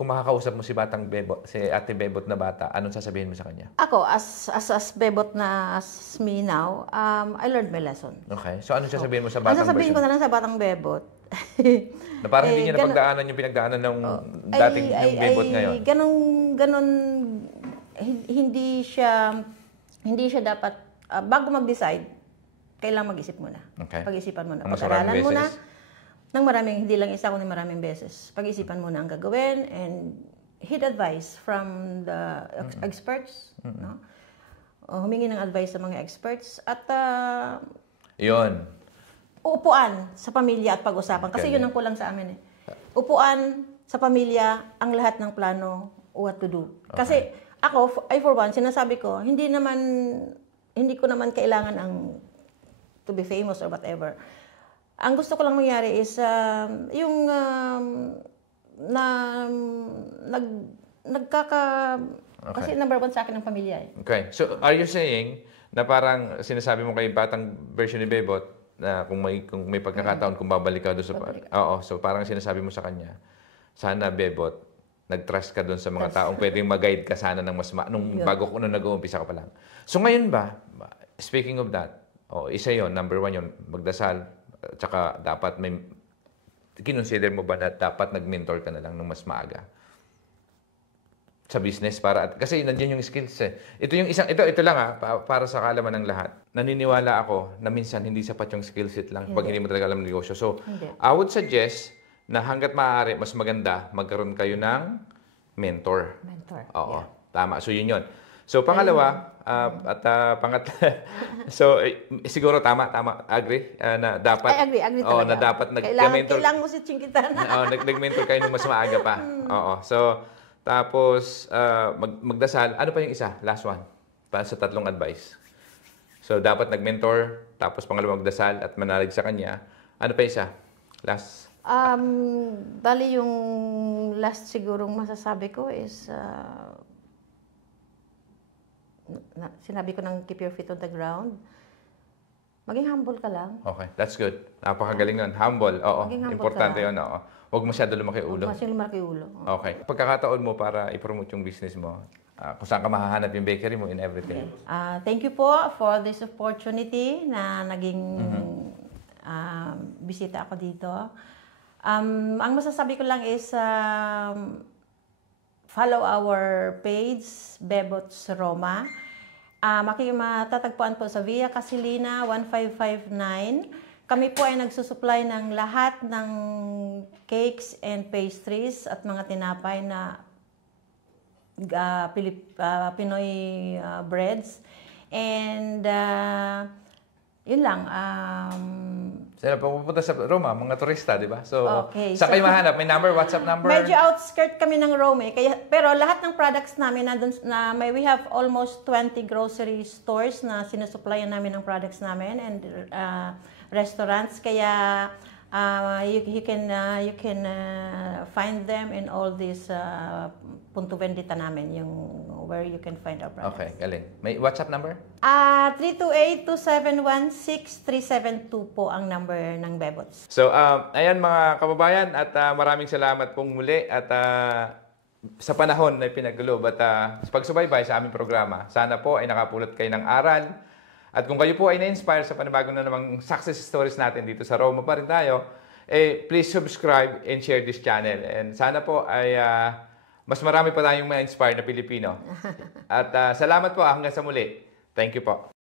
makakausap mo si Ate Bebot na bata, anong sasabihin mo sa kanya? Ako, as Bebot na as me now, I learned my lesson. Okay. So, anong sasabihin mo sa batang version? Ang sasabihin ko na lang sa batang Bebot, na parang hindi niya napagdaanan yung pinagdaanan ng dating yung Bebot ngayon. Ganon, hindi siya dapat, bago mag-decide, kailangan mag-isip muna. Okay. Pag-isipan muna. Pag-aralan muna, ng maraming, hindi lang isa kundi maraming beses. Pag-isipan muna ang gagawin and heed advice from the experts. No? Humingi ng advice sa mga experts at yun. Upuan sa pamilya at pag-usapan. Kasi yun ang kulang sa amin eh. Upuan sa pamilya ang lahat ng plano, what to do. Kasi ako, for one, sinasabi ko, hindi ko naman kailangan to be famous or whatever. Ang gusto ko lang mangyari is, Kasi number one sa akin ang pamilya eh. Okay. So, are you saying na parang sinasabi mo kay batang version ni Bebot na kung may pagkakataon kung babalik ka doon sa... Oo. So, parang sinasabi mo sa kanya, sana Bebot, nag-trust ka doon sa mga taong pwedeng mag-guide ka sana ng nung bago ko nung nag-uumpisa ka pa lang. So, ngayon ba, speaking of that, isa yon, number one yon, magdasal, tsaka dapat kinonsider mo ba na dapat nag-mentor ka na lang nung mas maaga sa business kasi nandiyan yung skills eh. Ito lang para sa kaalaman ng lahat. Naniniwala ako na minsan hindi sapat yung skill set lang pag hindi mo talaga alam ng negosyo. So, I would suggest na hangga't maaari mas maganda magkaroon kayo ng mentor. Oo, tama. So, yun. So, pangalawa, so, siguro tama, agree, na dapat, agree talaga. na dapat nag-mentor. Kailangan mo si Chinkitana. Nag-mentor kayo nung mas maaga pa. Oo, so, tapos, magdasal. Ano pa yung isa? Last one. Para sa tatlong advice. So, dapat nag-mentor, tapos pangalawa magdasal at manalig sa kanya. Ano pa isa? Last. Bali yung last sigurong masasabi ko is sinabi ko ng keep your feet on the ground. Maging humble ka lang. Okay, that's good. Napakagaling nun. Humble, oo. Importante yun, oo. Huwag masyado lumaki ulo. Huwag masyado lumaki ulo. Okay. Pagkakataon mo para i-promote yung business mo, kung saan ka mahahanap yung bakery mo and everything. Thank you po for this opportunity na naging bisita ako dito. Ang masasabi ko lang is follow our page, Bebots Roma. Matatagpuan po sa Via Casilina 1559. Kami po ay nagsusupply ng lahat ng cakes and pastries at mga tinapay na Pinoy breads. And yun lang. Sila pupunta sa Roma, mga turista, di ba? So, so, saan kayo mahanap? May number, WhatsApp number? Medyo outskirt kami ng Rome. Pero lahat ng products namin, we have almost 20 grocery stores na sinusupplyan namin ng products namin and restaurants. Kaya you can find them in all these punto vendita namin, yung where you can find our products. Okay, galing. May WhatsApp number? 328-271-6372 po ang number ng Bebots. So, ayan mga kababayan at maraming salamat pong muli at sa panahon na pinaglulob at sa pagsubaybay sa aming programa. Sana po ay nakapulot kayo ng aral. At kung kayo po ay na-inspire sa panibago na namang success stories natin dito sa Roma pa rin tayo, please subscribe and share this channel. And sana po ay mas marami pa tayong ma-inspire na Pilipino. At salamat po hanggang sa muli. Thank you po.